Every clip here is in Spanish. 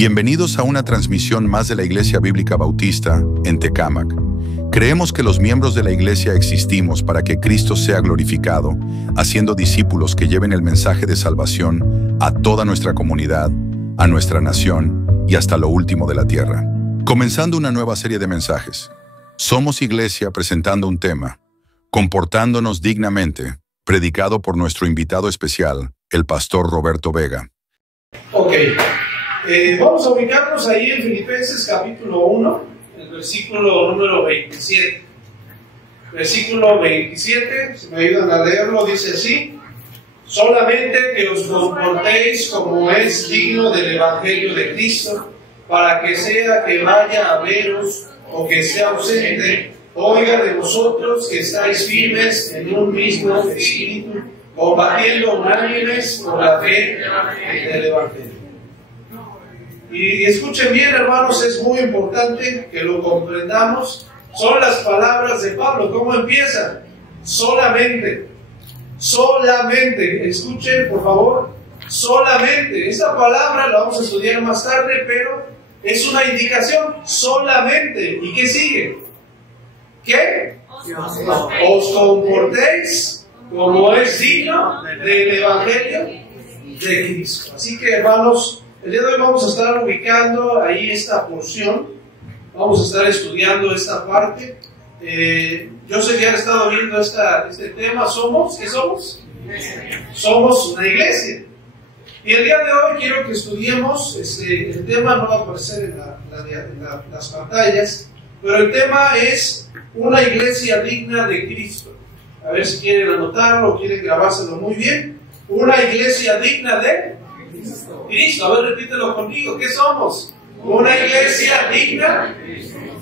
Bienvenidos a una transmisión más de la Iglesia Bíblica Bautista en Tecámac. Creemos que los miembros de la Iglesia existimos para que Cristo sea glorificado, haciendo discípulos que lleven el mensaje de salvación a toda nuestra comunidad, a nuestra nación y hasta lo último de la tierra. Comenzando una nueva serie de mensajes. Somos Iglesia presentando un tema, comportándonos dignamente, predicado por nuestro invitado especial, el pastor Roberto Vega. Ok, vamos a ubicarnos ahí en Filipenses capítulo 1, el versículo número 27. Versículo 27, si me ayudan a leerlo, dice así: solamente que os comportéis como es digno del Evangelio de Cristo, para que sea que vaya a veros o que sea ausente, oiga de vosotros que estáis firmes en un mismo espíritu, combatiendo unánimes por la fe del Evangelio. Y escuchen bien, hermanos, es muy importante que lo comprendamos. Son las palabras de Pablo. ¿Cómo empieza? Solamente. Solamente. Escuchen, por favor. Solamente. Esta palabra la vamos a estudiar más tarde, pero es una indicación. Solamente. ¿Y qué sigue? ¿Qué? Os comportéis como es digno del Evangelio de Cristo. Así que, hermanos, el día de hoy vamos a estar ubicando ahí esta porción, vamos a estar estudiando esta parte. Yo sé que han estado viendo este tema. ¿Qué somos? Somos una iglesia. Y el día de hoy quiero que estudiemos, el tema no va a aparecer en las pantallas, pero el tema es una iglesia digna de Cristo. A ver si quieren anotarlo o quieren grabárselo muy bien. Una iglesia digna de Cristo. A ver, repítelo conmigo. ¿Qué somos? Una iglesia digna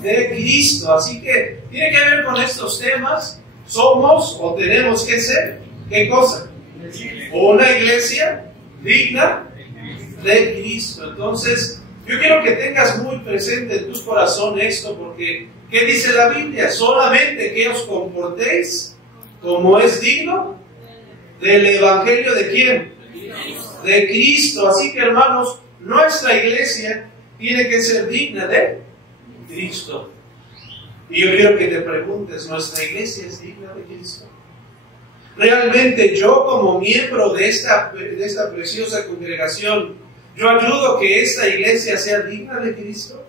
de Cristo. Así que tiene que ver con estos temas. Somos o tenemos que ser, ¿qué cosa? Una iglesia digna de Cristo. Entonces, yo quiero que tengas muy presente en tu corazón esto, porque ¿qué dice la Biblia? Solamente que os comportéis como es digno del Evangelio de ¿quién? De Cristo. Así que, hermanos, nuestra iglesia tiene que ser digna de Cristo. Y yo quiero que te preguntes, ¿nuestra iglesia es digna de Cristo? ¿Realmente yo, como miembro de esta preciosa congregación, yo ayudo a que esta iglesia sea digna de Cristo?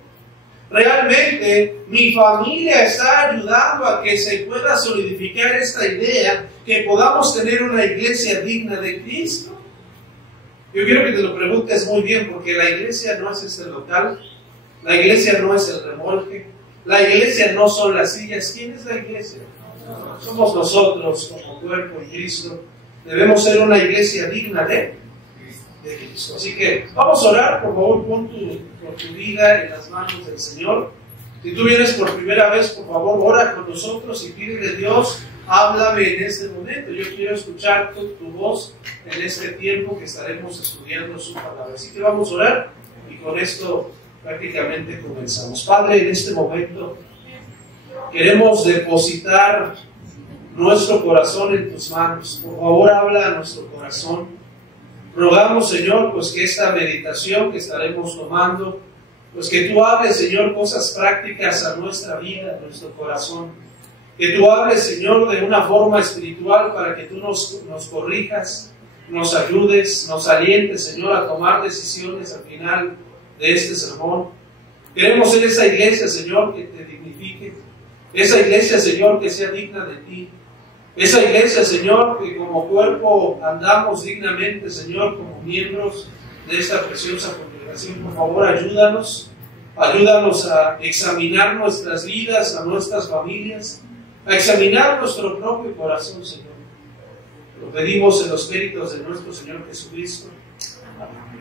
¿Realmente mi familia está ayudando a que se pueda solidificar esta idea, que podamos tener una iglesia digna de Cristo? Yo quiero que te lo preguntes muy bien, porque la iglesia no es este local, la iglesia no es el remolque, la iglesia no son las sillas. ¿Quién es la iglesia? Somos nosotros como cuerpo en Cristo. Debemos ser una iglesia digna de Cristo. Así que vamos a orar. Por favor, pon tu vida en las manos del Señor. Si tú vienes por primera vez, por favor, ora con nosotros y pídele a Dios: háblame en este momento. Yo quiero escuchar tu voz en este tiempo que estaremos estudiando su palabra. Así que vamos a orar y con esto prácticamente comenzamos. Padre, en este momento queremos depositar nuestro corazón en tus manos. Por favor, habla a nuestro corazón. Rogamos, Señor, pues que esta meditación que estaremos tomando, pues que tú hables, Señor, cosas prácticas a nuestra vida, a nuestro corazón. Que tú hables, Señor, de una forma espiritual para que tú nos corrijas, nos ayudes, nos alientes, Señor, a tomar decisiones al final de este sermón. Queremos ser esa iglesia, Señor, que te dignifique. Esa iglesia, Señor, que sea digna de ti. Esa iglesia, Señor, que como cuerpo andamos dignamente, Señor, como miembros de esta preciosa congregación. Por favor, ayúdanos a examinar nuestras vidas, a nuestras familias, a examinar nuestro propio corazón, Señor. Lo pedimos en los méritos de nuestro Señor Jesucristo. Amén.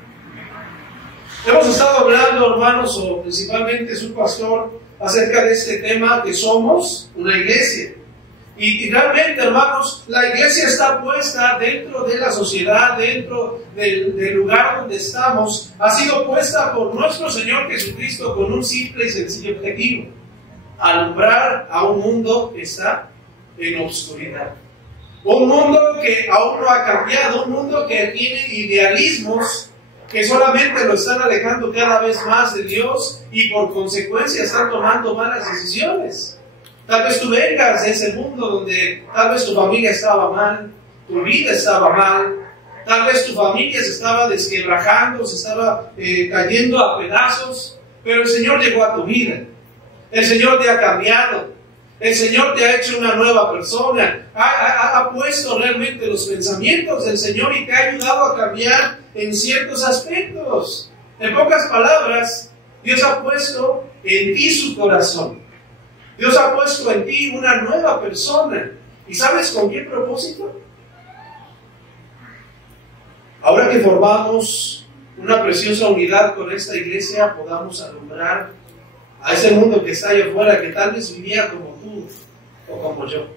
Hemos estado hablando, hermanos, o principalmente su pastor, acerca de este tema, que somos una iglesia. Y realmente, hermanos, la iglesia está puesta dentro de la sociedad, dentro del lugar donde estamos. Ha sido puesta por nuestro Señor Jesucristo con un simple y sencillo objetivo: alumbrar a un mundo que está en oscuridad. Un mundo que aún no ha cambiado, un mundo que tiene idealismos que solamente lo están alejando cada vez más de Dios y por consecuencia están tomando malas decisiones. Tal vez tú vengas de ese mundo donde tal vez tu familia estaba mal, tu vida estaba mal, tal vez tu familia se estaba desquebrajando, se estaba cayendo a pedazos, pero el Señor llegó a tu vida. El Señor te ha cambiado. El Señor te ha hecho una nueva persona. Ha puesto realmente los pensamientos del Señor y te ha ayudado a cambiar en ciertos aspectos. En pocas palabras, Dios ha puesto en ti su corazón. Dios ha puesto en ti una nueva persona. ¿Y sabes con qué propósito? Ahora que formamos una preciosa unidad con esta iglesia, podamos alumbrar a ese mundo que está allá afuera, que tal vez vivía como tú o como yo.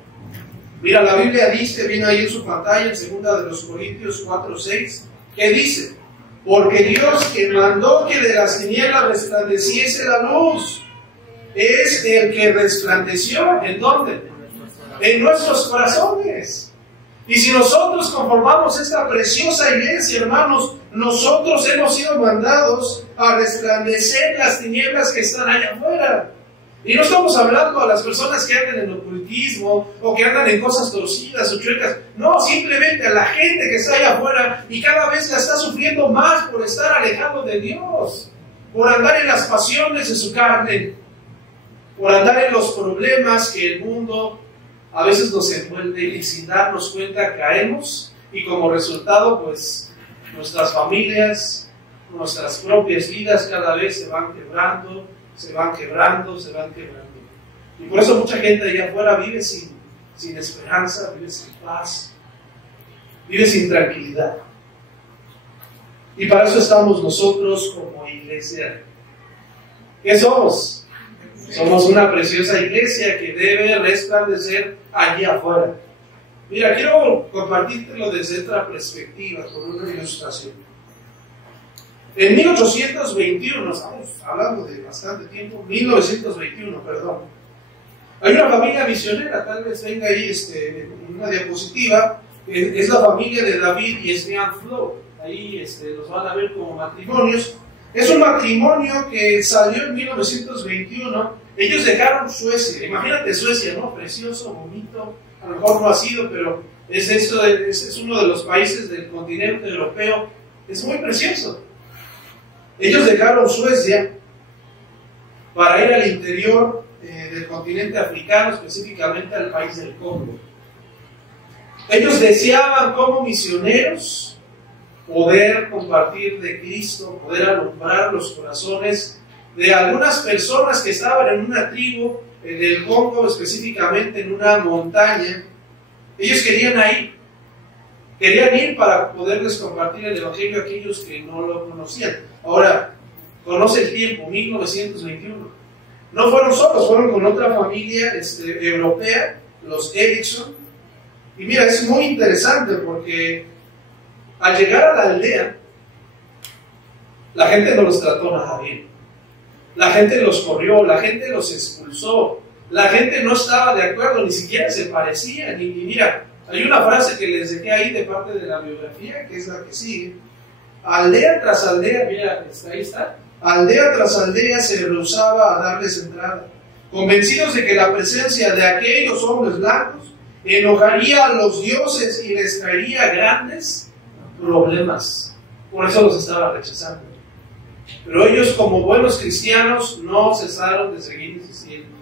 Mira, la Biblia dice, viene ahí en su pantalla, en 2 Corintios 4:6, que dice: porque Dios, que mandó que de las tinieblas resplandeciese la luz, es el que resplandeció, ¿en dónde? En nuestros corazones. Y si nosotros conformamos esta preciosa iglesia, hermanos, nosotros hemos sido mandados a resplandecer las tinieblas que están allá afuera. Y no estamos hablando a las personas que andan en ocultismo o que andan en cosas torcidas o chuecas. No, simplemente a la gente que está allá afuera y cada vez la está sufriendo más por estar alejado de Dios, por andar en las pasiones de su carne, por andar en los problemas que el mundo a veces nos envuelve y sin darnos cuenta caemos, y como resultado pues nuestras familias, nuestras propias vidas cada vez se van quebrando, se van quebrando. Y por eso mucha gente allá afuera vive sin esperanza, vive sin paz, vive sin tranquilidad. Y para eso estamos nosotros como iglesia. ¿Qué somos? Somos una preciosa iglesia que debe resplandecer allí afuera. Mira, quiero compartírtelo desde otra perspectiva, con una ilustración. En 1821, estamos hablando de bastante tiempo, 1921, perdón. Hay una familia misionera, tal vez venga ahí una diapositiva, es la familia de David y Snean Flo. Ahí los van a ver como matrimonios. Es un matrimonio que salió en 1921. Ellos dejaron Suecia. Imagínate Suecia, ¿no? Precioso, bonito. A lo mejor no ha sido, pero es uno de los países del continente europeo. Es muy precioso. Ellos dejaron Suecia para ir al interior del continente africano, específicamente al país del Congo. Ellos deseaban como misioneros poder compartir de Cristo, poder alumbrar los corazones de algunas personas que estaban en una tribu del Congo, específicamente en una montaña. Ellos querían ir para poderles compartir el Evangelio a aquellos que no lo conocían. Ahora, conoce el tiempo, 1921. No fueron solos, fueron con otra familia europea, los Erickson. Y mira, es muy interesante porque al llegar a la aldea, la gente no los trató nada bien. La gente los corrió, la gente los expulsó, la gente no estaba de acuerdo, ni siquiera se parecían. Y mira, hay una frase que les dejé ahí de parte de la biografía, que es la que sigue. Aldea tras aldea, mira, ahí está. Aldea tras aldea se rehusaba a darles entrada, convencidos de que la presencia de aquellos hombres blancos enojaría a los dioses y les traería grandes problemas. Por eso los estaba rechazando. Pero ellos, como buenos cristianos, no cesaron de seguir insistiendo.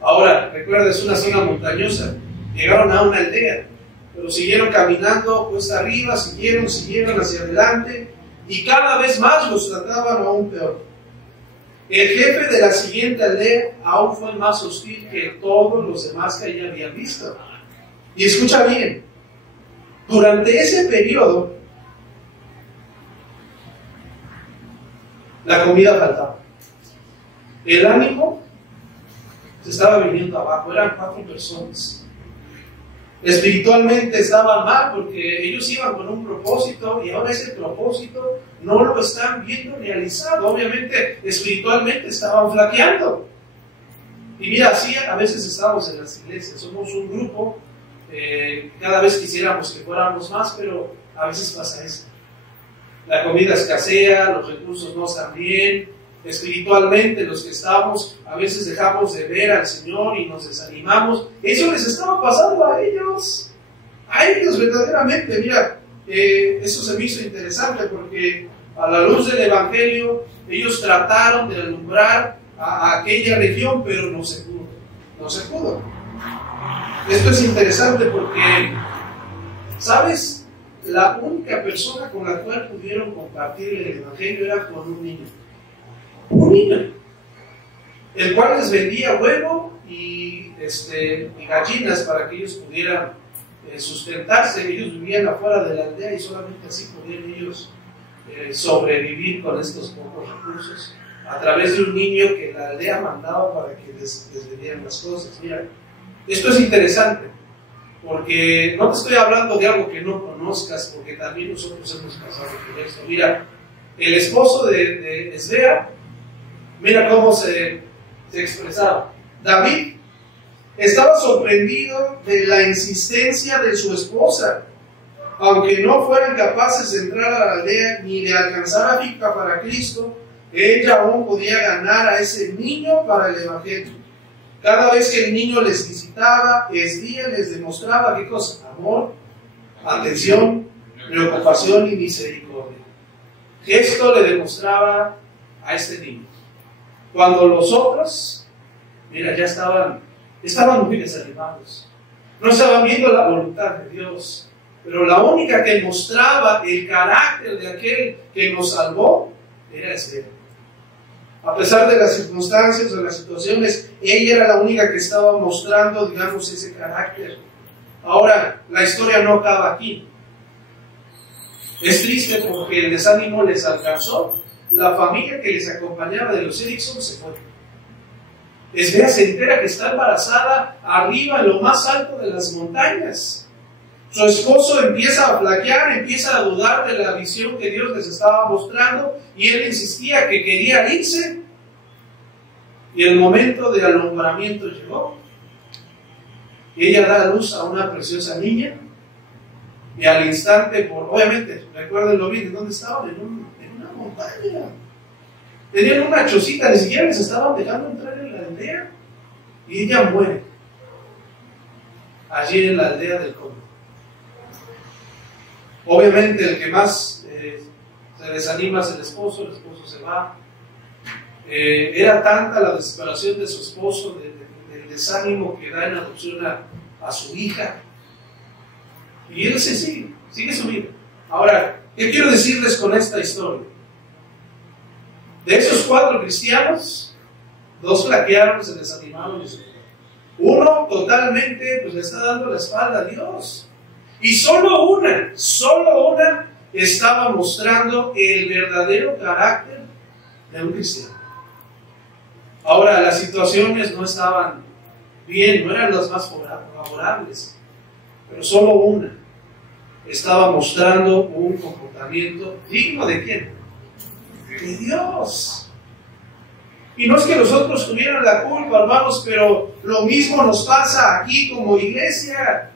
Ahora, recuerda, es una zona montañosa. Llegaron a una aldea, pero siguieron caminando cuesta arriba, siguieron hacia adelante, y cada vez más los trataban aún peor. El jefe de la siguiente aldea aún fue más hostil que todos los demás que ella habían visto. Y escucha bien, durante ese periodo, la comida faltaba. El ánimo se estaba viniendo abajo. Eran 4 personas. Espiritualmente estaban mal porque ellos iban con un propósito y ahora ese propósito no lo están viendo realizado. Obviamente, espiritualmente estaban flaqueando. Y mira, así a veces estamos en las iglesias. Somos un grupo, cada vez quisiéramos que fuéramos más, pero a veces pasa eso. la comida escasea, los recursos no están bien, espiritualmente los que estamos, a veces dejamos de ver al Señor y nos desanimamos. Eso les estaba pasando a ellos verdaderamente. Mira, eso se me hizo interesante porque a la luz del Evangelio ellos trataron de alumbrar a aquella región, pero no se pudo. Esto es interesante porque, ¿sabes? La única persona con la cual pudieron compartir el Evangelio era con un niño, el cual les vendía huevo y gallinas para que ellos pudieran sustentarse. Ellos vivían afuera de la aldea y solamente así podían ellos sobrevivir con estos pocos recursos, a través de un niño que la aldea mandaba para que les vendieran las cosas. Mira, esto es interesante, porque no te estoy hablando de algo que no conozcas, porque también nosotros hemos pasado por esto. Mira, el esposo de Esdea, mira cómo se expresaba. David estaba sorprendido de la insistencia de su esposa. Aunque no fueran capaces de entrar a la aldea ni de alcanzar a Fica para Cristo, ella aún podía ganar a ese niño para el Evangelio. Cada vez que el niño les visitaba, Esdía les demostraba ¿qué cosa? Amor, atención, preocupación y misericordia. Esto le demostraba a este niño. Cuando los otros, mira, ya estaban muy desanimados. No estaban viendo la voluntad de Dios. Pero la única que mostraba el carácter de aquel que nos salvó era Esdea. A pesar de las circunstancias o las situaciones, ella era la única que estaba mostrando, digamos, ese carácter. Ahora, la historia no acaba aquí. Es triste porque el desánimo les alcanzó. La familia que les acompañaba de los Erickson se fue. Esdea se entera que está embarazada arriba en lo más alto de las montañas. Su esposo empieza a flaquear, empieza a dudar de la visión que Dios les estaba mostrando, y él insistía que quería irse. Y el momento de alumbramiento llegó. Y ella da a luz a una preciosa niña. Y al instante, obviamente, recuérdenlo bien, ¿en dónde estaban? En una montaña. Tenían una chocita, ni siquiera les estaban dejando entrar en la aldea. Y ella muere allí en la aldea del Congo. Obviamente el que más se desanima es el esposo se va. Era tanta la desesperación de su esposo, del desánimo que da en adopción a su hija. Y él sigue su vida. Ahora, ¿qué quiero decirles con esta historia? De esos 4 cristianos, 2 flaquearon, se desanimaron y se fueron. Uno totalmente le está dando la espalda a Dios. Y solo una estaba mostrando el verdadero carácter de un cristiano. Ahora, las situaciones no estaban bien, no eran las más favorables, pero solo una estaba mostrando un comportamiento digno ¿de quién? De Dios. Y no es que nosotros tuvieran la culpa, hermanos, pero lo mismo nos pasa aquí como iglesia.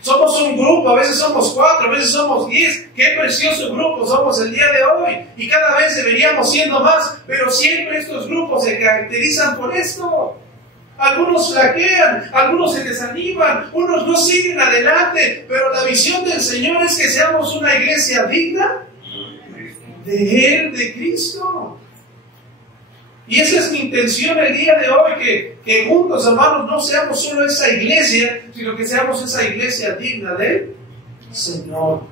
Somos un grupo, a veces somos 4, a veces somos 10. Qué precioso grupo somos el día de hoy. Y cada vez deberíamos siendo más, pero siempre estos grupos se caracterizan por esto. Algunos flaquean, algunos se desaniman, unos no siguen adelante, pero la visión del Señor es que seamos una iglesia digna de Él, de Cristo. Y esa es mi intención el día de hoy, que juntos, hermanos, no seamos solo esa iglesia, sino que seamos esa iglesia digna del Señor.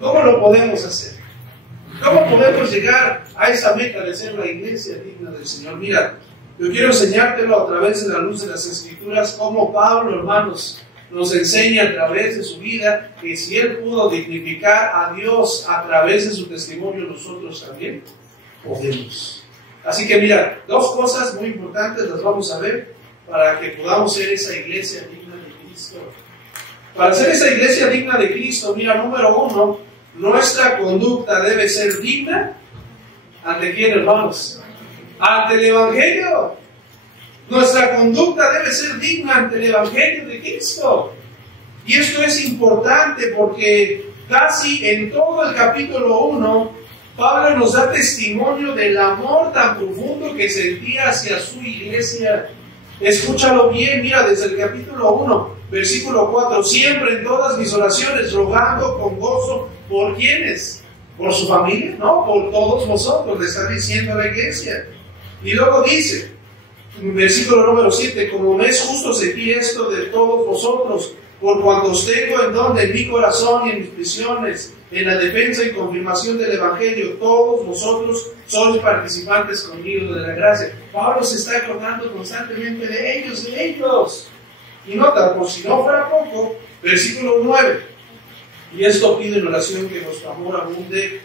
¿Cómo lo podemos hacer? ¿Cómo podemos llegar a esa meta de ser la iglesia digna del Señor? Mira, yo quiero enseñártelo a través de la luz de las Escrituras, como Pablo, hermanos, nos enseña a través de su vida que si él pudo dignificar a Dios a través de su testimonio, nosotros también podemos. Así que mira, 2 cosas muy importantes las vamos a ver para que podamos ser esa iglesia digna de Cristo. Para ser esa iglesia digna de Cristo, mira, número 1, nuestra conducta debe ser digna. ¿Ante quién, hermanos? Ante el Evangelio. Nuestra conducta debe ser digna ante el Evangelio de Cristo. Y esto es importante porque casi en todo el capítulo 1, Pablo nos da testimonio del amor tan profundo que sentía hacia su iglesia. Escúchalo bien, mira, desde el capítulo 1, versículo 4, siempre en todas mis oraciones rogando con gozo, ¿por quiénes? ¿Por su familia? No, por todos vosotros, le está diciendo a la iglesia. Y luego dice, en versículo número 7, como me es justo sentir esto de todos vosotros, por cuanto os tengo en don en mi corazón y en mis prisiones, en la defensa y confirmación del Evangelio, todos vosotros sois participantes conmigo de la gracia. Pablo se está acordando constantemente de ellos. Y nota, por si no fuera poco, versículo 9, y esto pido en oración que vuestro amor abunde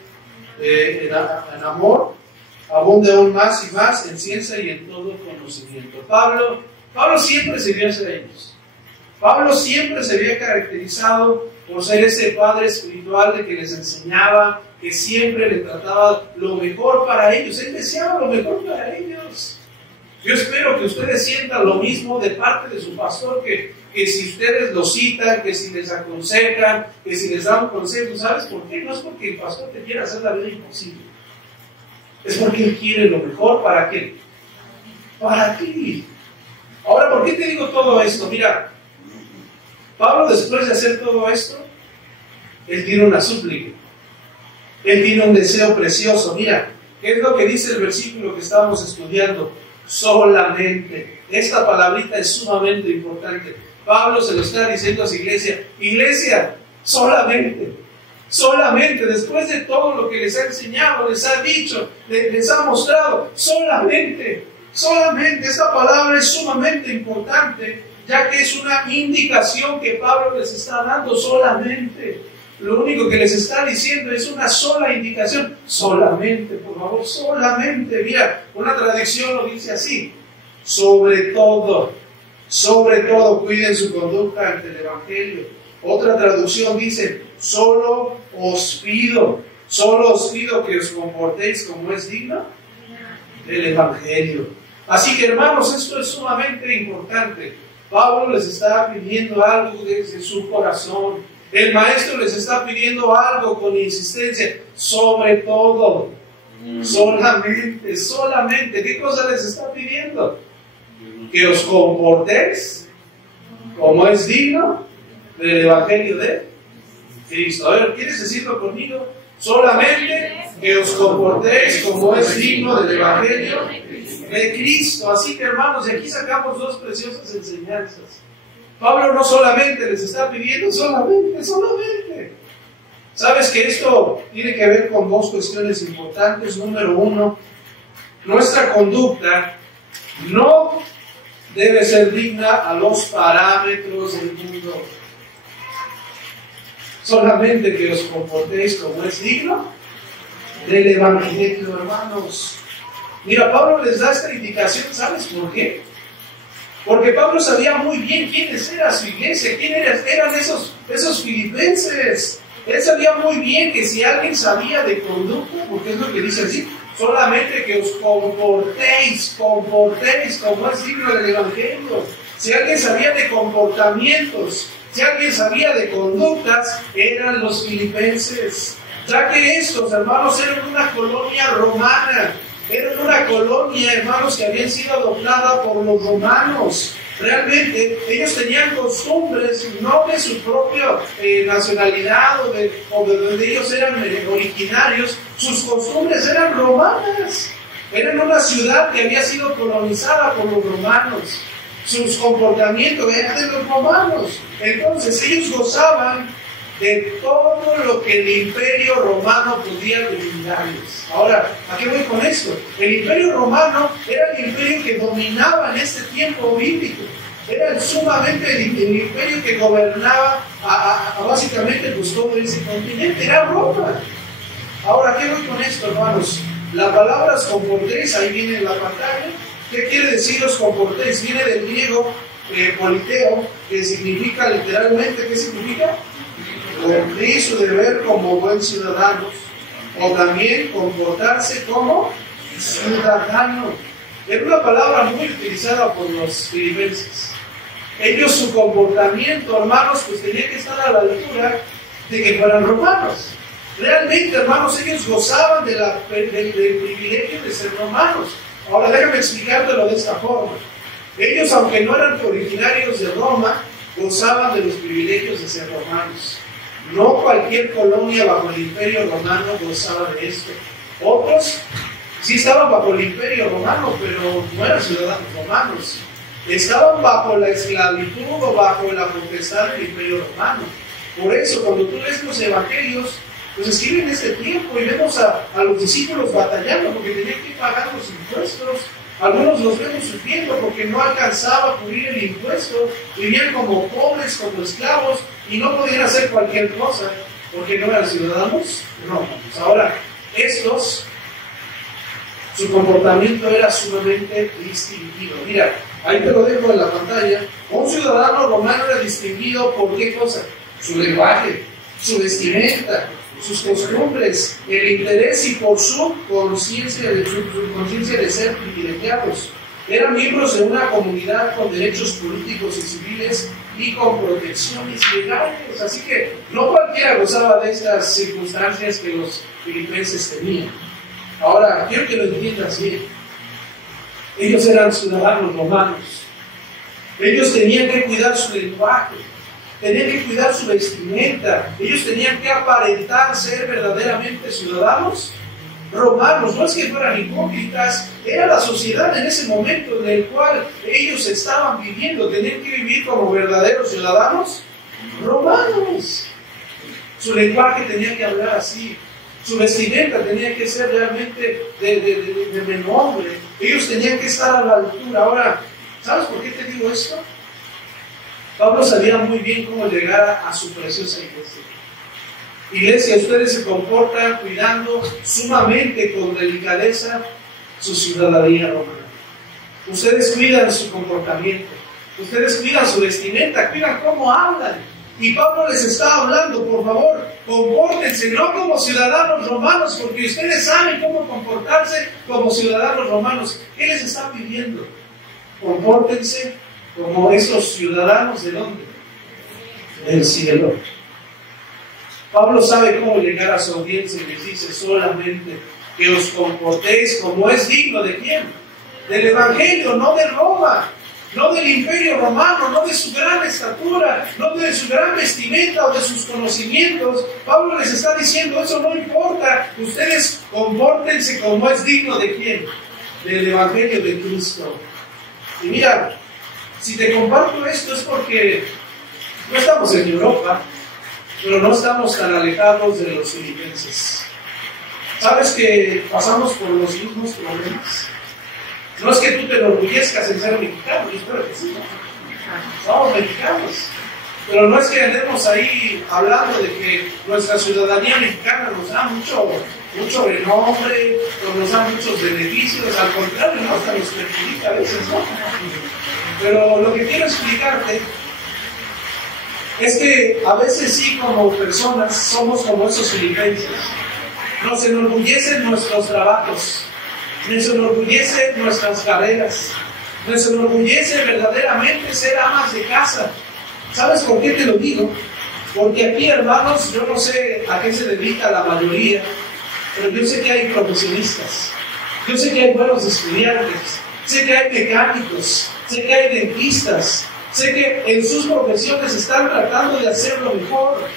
en amor, abunde aún más y más en ciencia y en todo conocimiento. Pablo siempre se vio hacia ellos. Pablo siempre se había caracterizado por ser ese padre espiritual de que les enseñaba, que siempre le trataba lo mejor para ellos. Él deseaba lo mejor para ellos. Yo espero que ustedes sientan lo mismo de parte de su pastor, que si ustedes lo citan, que si les aconsejan, que si les dan un consejo, ¿sabes por qué? No es porque el pastor te quiera hacer la vida imposible. Es porque él quiere lo mejor para ¿qué? Para ti. Ahora, ¿por qué te digo todo esto? Mira, Pablo, después de hacer todo esto, él tiene una súplica. Él tiene un deseo precioso. Mira, ¿qué es lo que dice el versículo que estamos estudiando? Solamente. Esta palabrita es sumamente importante. Pablo se lo está diciendo a su iglesia. Iglesia, solamente. Solamente, después de todo lo que les ha enseñado, les ha dicho, les ha mostrado, solamente. Esta palabra es sumamente importante, ya que es una indicación que Pablo les está dando solamente. Lo único que les está diciendo es una sola indicación. Solamente, por favor, solamente. Mira, una traducción lo dice así. Sobre todo, cuiden su conducta ante el Evangelio. Otra traducción dice, solo os pido que os comportéis como es digno del Evangelio. Así que, hermanos, esto es sumamente importante. Pablo les está pidiendo algo desde su corazón. El maestro les está pidiendo algo con insistencia. Sobre todo, solamente. ¿Qué cosa les está pidiendo? Que os comportéis como es digno del Evangelio de Cristo. A ver, ¿quieres decirlo conmigo? Solamente que os comportéis como es digno del Evangelio de Cristo. Así que, hermanos, de aquí sacamos dos preciosas enseñanzas. Pablo no solamente les está pidiendo, solamente. ¿Sabes que esto tiene que ver con dos cuestiones importantes? Número uno, nuestra conducta no debe ser digna a los parámetros del mundo. Solamente que os comportéis como es digno del Evangelio, hermanos. Mira, Pablo les da esta indicación, ¿sabes por qué? Porque Pablo sabía muy bien quiénes era su iglesia, quiénes eran esos filipenses. Él sabía muy bien que si alguien sabía de conducta, porque es lo que dice así, solamente que os comportéis como es digno del Evangelio. Si alguien sabía de comportamientos, si alguien sabía de conductas, eran los filipenses. Ya que estos, hermanos, eran una colonia romana. Eran una colonia, hermanos, que habían sido adoptada por los romanos. Realmente, ellos tenían costumbres, no de su propia nacionalidad o de donde ellos eran originarios. Sus costumbres eran romanas. Eran una ciudad que había sido colonizada por los romanos. Sus comportamientos eran de los romanos. Entonces, ellos gozaban de todo lo que el imperio romano podía brindarles. Ahora, ¿a qué voy con esto? El imperio romano era el imperio que dominaba en este tiempo bíblico. Era sumamente el imperio que gobernaba básicamente pues, todo ese continente. Era Roma. Ahora, ¿a qué voy con esto, hermanos? La palabra os comportéis, ahí viene en la pantalla. ¿Qué quiere decir os comportéis? Viene del griego politeo, que significa literalmente, ¿qué significa? Cumplir su deber como buen ciudadano, o también comportarse como ciudadano. Era una palabra muy utilizada por los filipenses. Ellos, su comportamiento, hermanos, pues tenía que estar a la altura de que fueran romanos. Realmente, hermanos, ellos gozaban del privilegio de ser romanos. Ahora déjame explicártelo de esta forma. Ellos, aunque no eran originarios de Roma, gozaban de los privilegios de ser romanos. No cualquier colonia bajo el imperio romano gozaba de esto. Otros sí estaban bajo el imperio romano, pero no eran ciudadanos romanos. Estaban bajo la esclavitud o bajo la potestad del imperio romano. Por eso, cuando tú lees los evangelios, pues escriben este tiempo y vemos a los discípulos batallando porque tenían que pagar los impuestos. Algunos los vemos sufriendo porque no alcanzaba a cubrir el impuesto, vivían como pobres, como esclavos y no podían hacer cualquier cosa porque no eran ciudadanos romanos. Ahora, estos, su comportamiento era sumamente distinguido. Mira, ahí te lo dejo en la pantalla. Un ciudadano romano era distinguido por qué cosa: su lenguaje, su vestimenta, sus costumbres, el interés y por su conciencia de ser privilegiados. Eran miembros de una comunidad con derechos políticos y civiles y con protecciones legales. Así que no cualquiera gozaba de estas circunstancias que los filipenses tenían. Ahora, quiero que lo entiendas bien. Ellos eran ciudadanos romanos. Ellos tenían que cuidar su lenguaje, tenían que cuidar su vestimenta. Ellos tenían que aparentar ser verdaderamente ciudadanos romanos. No es que fueran hipócritas, era la sociedad en ese momento en el cual ellos estaban viviendo. Tenían que vivir como verdaderos ciudadanos romanos. Su lenguaje tenía que hablar así. Su vestimenta tenía que ser realmente de renombre. Ellos tenían que estar a la altura. Ahora, ¿sabes por qué te digo esto? Pablo sabía muy bien cómo llegar a su preciosa iglesia. Iglesia, ustedes se comportan cuidando sumamente con delicadeza su ciudadanía romana. Ustedes cuidan su comportamiento. Ustedes cuidan su vestimenta, cuidan cómo hablan. Y Pablo les está hablando, por favor, compórtense, no como ciudadanos romanos, porque ustedes saben cómo comportarse como ciudadanos romanos. ¿Qué les está pidiendo? Compórtense como esos ciudadanos ¿de dónde? Del cielo. Pablo sabe cómo llegar a su audiencia y les dice solamente que os comportéis como es digno ¿de quién? Del Evangelio, no de Roma, no del imperio romano, no de su gran estatura, no de su gran vestimenta o de sus conocimientos. Pablo les está diciendo, eso no importa, ustedes compórtense como es digno ¿de quién? Del Evangelio de Cristo. Y mira, si te comparto esto es porque no estamos en Europa, pero no estamos tan alejados de los filipenses. ¿Sabes que pasamos por los mismos problemas? No es que tú te enorgullezcas en ser mexicano, yo espero que sí, ¿no? Somos mexicanos. Pero no es que andemos ahí hablando de que nuestra ciudadanía mexicana nos da mucho renombre, o nos da muchos beneficios, al contrario, ¿no? Hasta nos perjudica a veces, ¿no? Pero lo que quiero explicarte es que a veces sí, como personas, somos como esos filipenses. Nos enorgullecen nuestros trabajos, nos enorgullece nuestras carreras, nos enorgullece verdaderamente ser amas de casa. ¿Sabes por qué te lo digo? Porque aquí, hermanos, yo no sé a qué se dedica la mayoría, pero yo sé que hay profesionistas, yo sé que hay buenos estudiantes, sé que hay mecánicos, sé que hay dentistas, sé que en sus profesiones están tratando de hacerlo mejor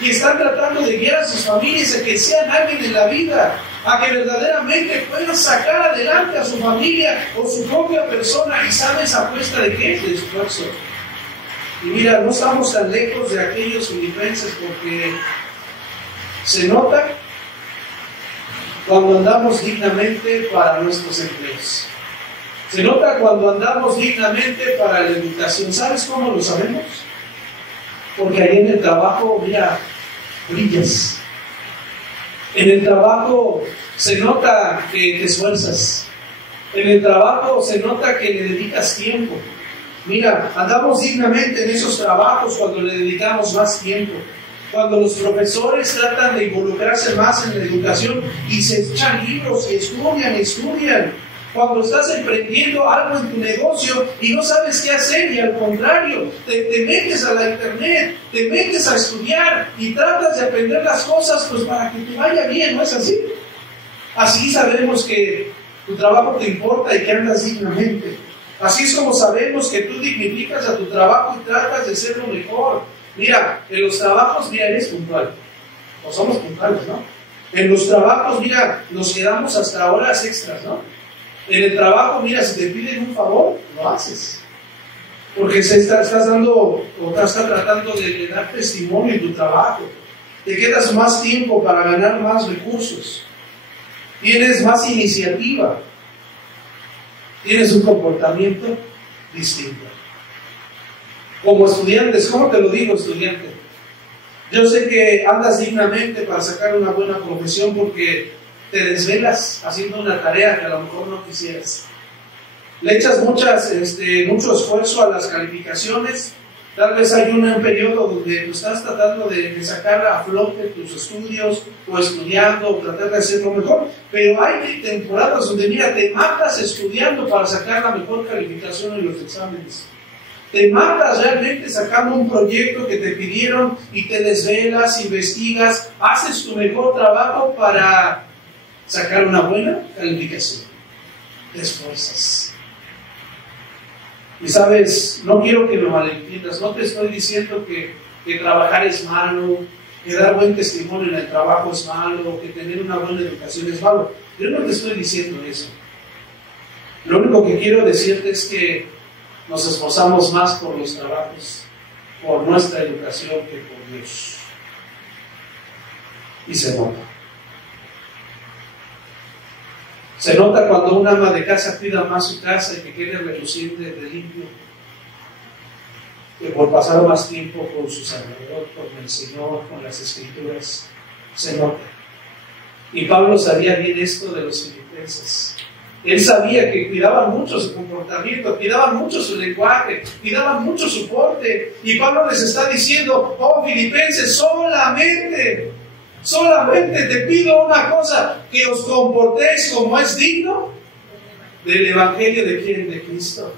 y están tratando de guiar a sus familias a que sean alguien en la vida, a que verdaderamente puedan sacar adelante a su familia o su propia persona. ¿Y sabes a cuesta de qué? De esfuerzo. Y mira, no estamos tan lejos de aquellos filipenses, porque se nota cuando andamos dignamente para nuestros empleos. Se nota cuando andamos dignamente para la educación. ¿Sabes cómo lo sabemos? Porque ahí en el trabajo, mira, brillas. En el trabajo se nota que te esfuerzas. En el trabajo se nota que le dedicas tiempo. Mira, andamos dignamente en esos trabajos cuando le dedicamos más tiempo. Cuando los profesores tratan de involucrarse más en la educación y se echan libros y estudian. cuando estás emprendiendo algo en tu negocio y no sabes qué hacer, y al contrario, te metes a la internet, te metes a estudiar y tratas de aprender las cosas pues para que te vaya bien, ¿no es así? Así sabemos que tu trabajo te importa y que andas dignamente. Así es como sabemos que tú dignificas a tu trabajo y tratas de ser lo mejor. Mira, en los trabajos, mira, eres puntual. O somos puntuales, ¿no? En los trabajos, mira, nos quedamos hasta horas extras, ¿no? En el trabajo, mira, si te piden un favor, lo haces. Porque estás dando, o estás tratando de dar testimonio en tu trabajo. Te quedas más tiempo para ganar más recursos. Tienes más iniciativa. Tienes un comportamiento distinto. Como estudiantes, ¿cómo te lo digo, estudiante? Yo sé que andas dignamente para sacar una buena profesión porque te desvelas haciendo una tarea que a lo mejor no quisieras. Le echas mucho esfuerzo a las calificaciones. Tal vez hay un periodo donde tú estás tratando de sacar a flote tus estudios, o estudiando, o tratar de hacerlo mejor. Pero hay temporadas donde, mira, te matas estudiando para sacar la mejor calificación en los exámenes. Te matas realmente sacando un proyecto que te pidieron y te desvelas, investigas, haces tu mejor trabajo para sacar una buena calificación. Te esfuerzas. Y sabes, no quiero que me malentiendas, no te estoy diciendo que trabajar es malo, que dar buen testimonio en el trabajo es malo, que tener una buena educación es malo. Yo no te estoy diciendo eso. Lo único que quiero decirte es que nos esforzamos más por los trabajos, por nuestra educación que por Dios. Y se nota. Se nota cuando un ama de casa cuida más su casa y que quede reluciente de limpio, que por pasar más tiempo con su Salvador, con el Señor, con las Escrituras. Se nota. Y Pablo sabía bien esto de los filipenses. Él sabía que cuidaban mucho su comportamiento, cuidaban mucho su lenguaje, cuidaban mucho su porte. Y Pablo les está diciendo: oh filipenses, solamente te pido una cosa, que os comportéis como es digno del Evangelio de ¿quién? De Cristo.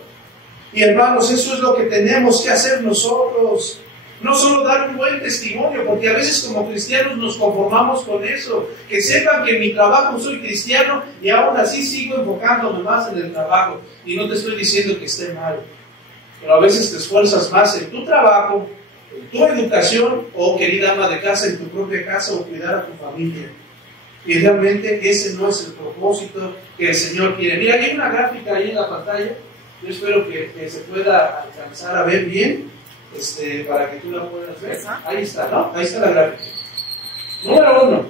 Y hermanos, eso es lo que tenemos que hacer nosotros. No solo dar un buen testimonio, porque a veces como cristianos nos conformamos con eso. Que sepan que en mi trabajo soy cristiano y aún así sigo enfocándome más en el trabajo. Y no te estoy diciendo que esté mal, pero a veces te esfuerzas más en tu trabajo, en tu educación, o querida ama de casa, en tu propia casa, o cuidar a tu familia. Y realmente ese no es el propósito que el Señor quiere. Mira, hay una gráfica ahí en la pantalla. Yo espero que se pueda alcanzar a ver bien, para que tú la puedas ver. Ahí está, ¿no? Ahí está la gráfica. Número 1.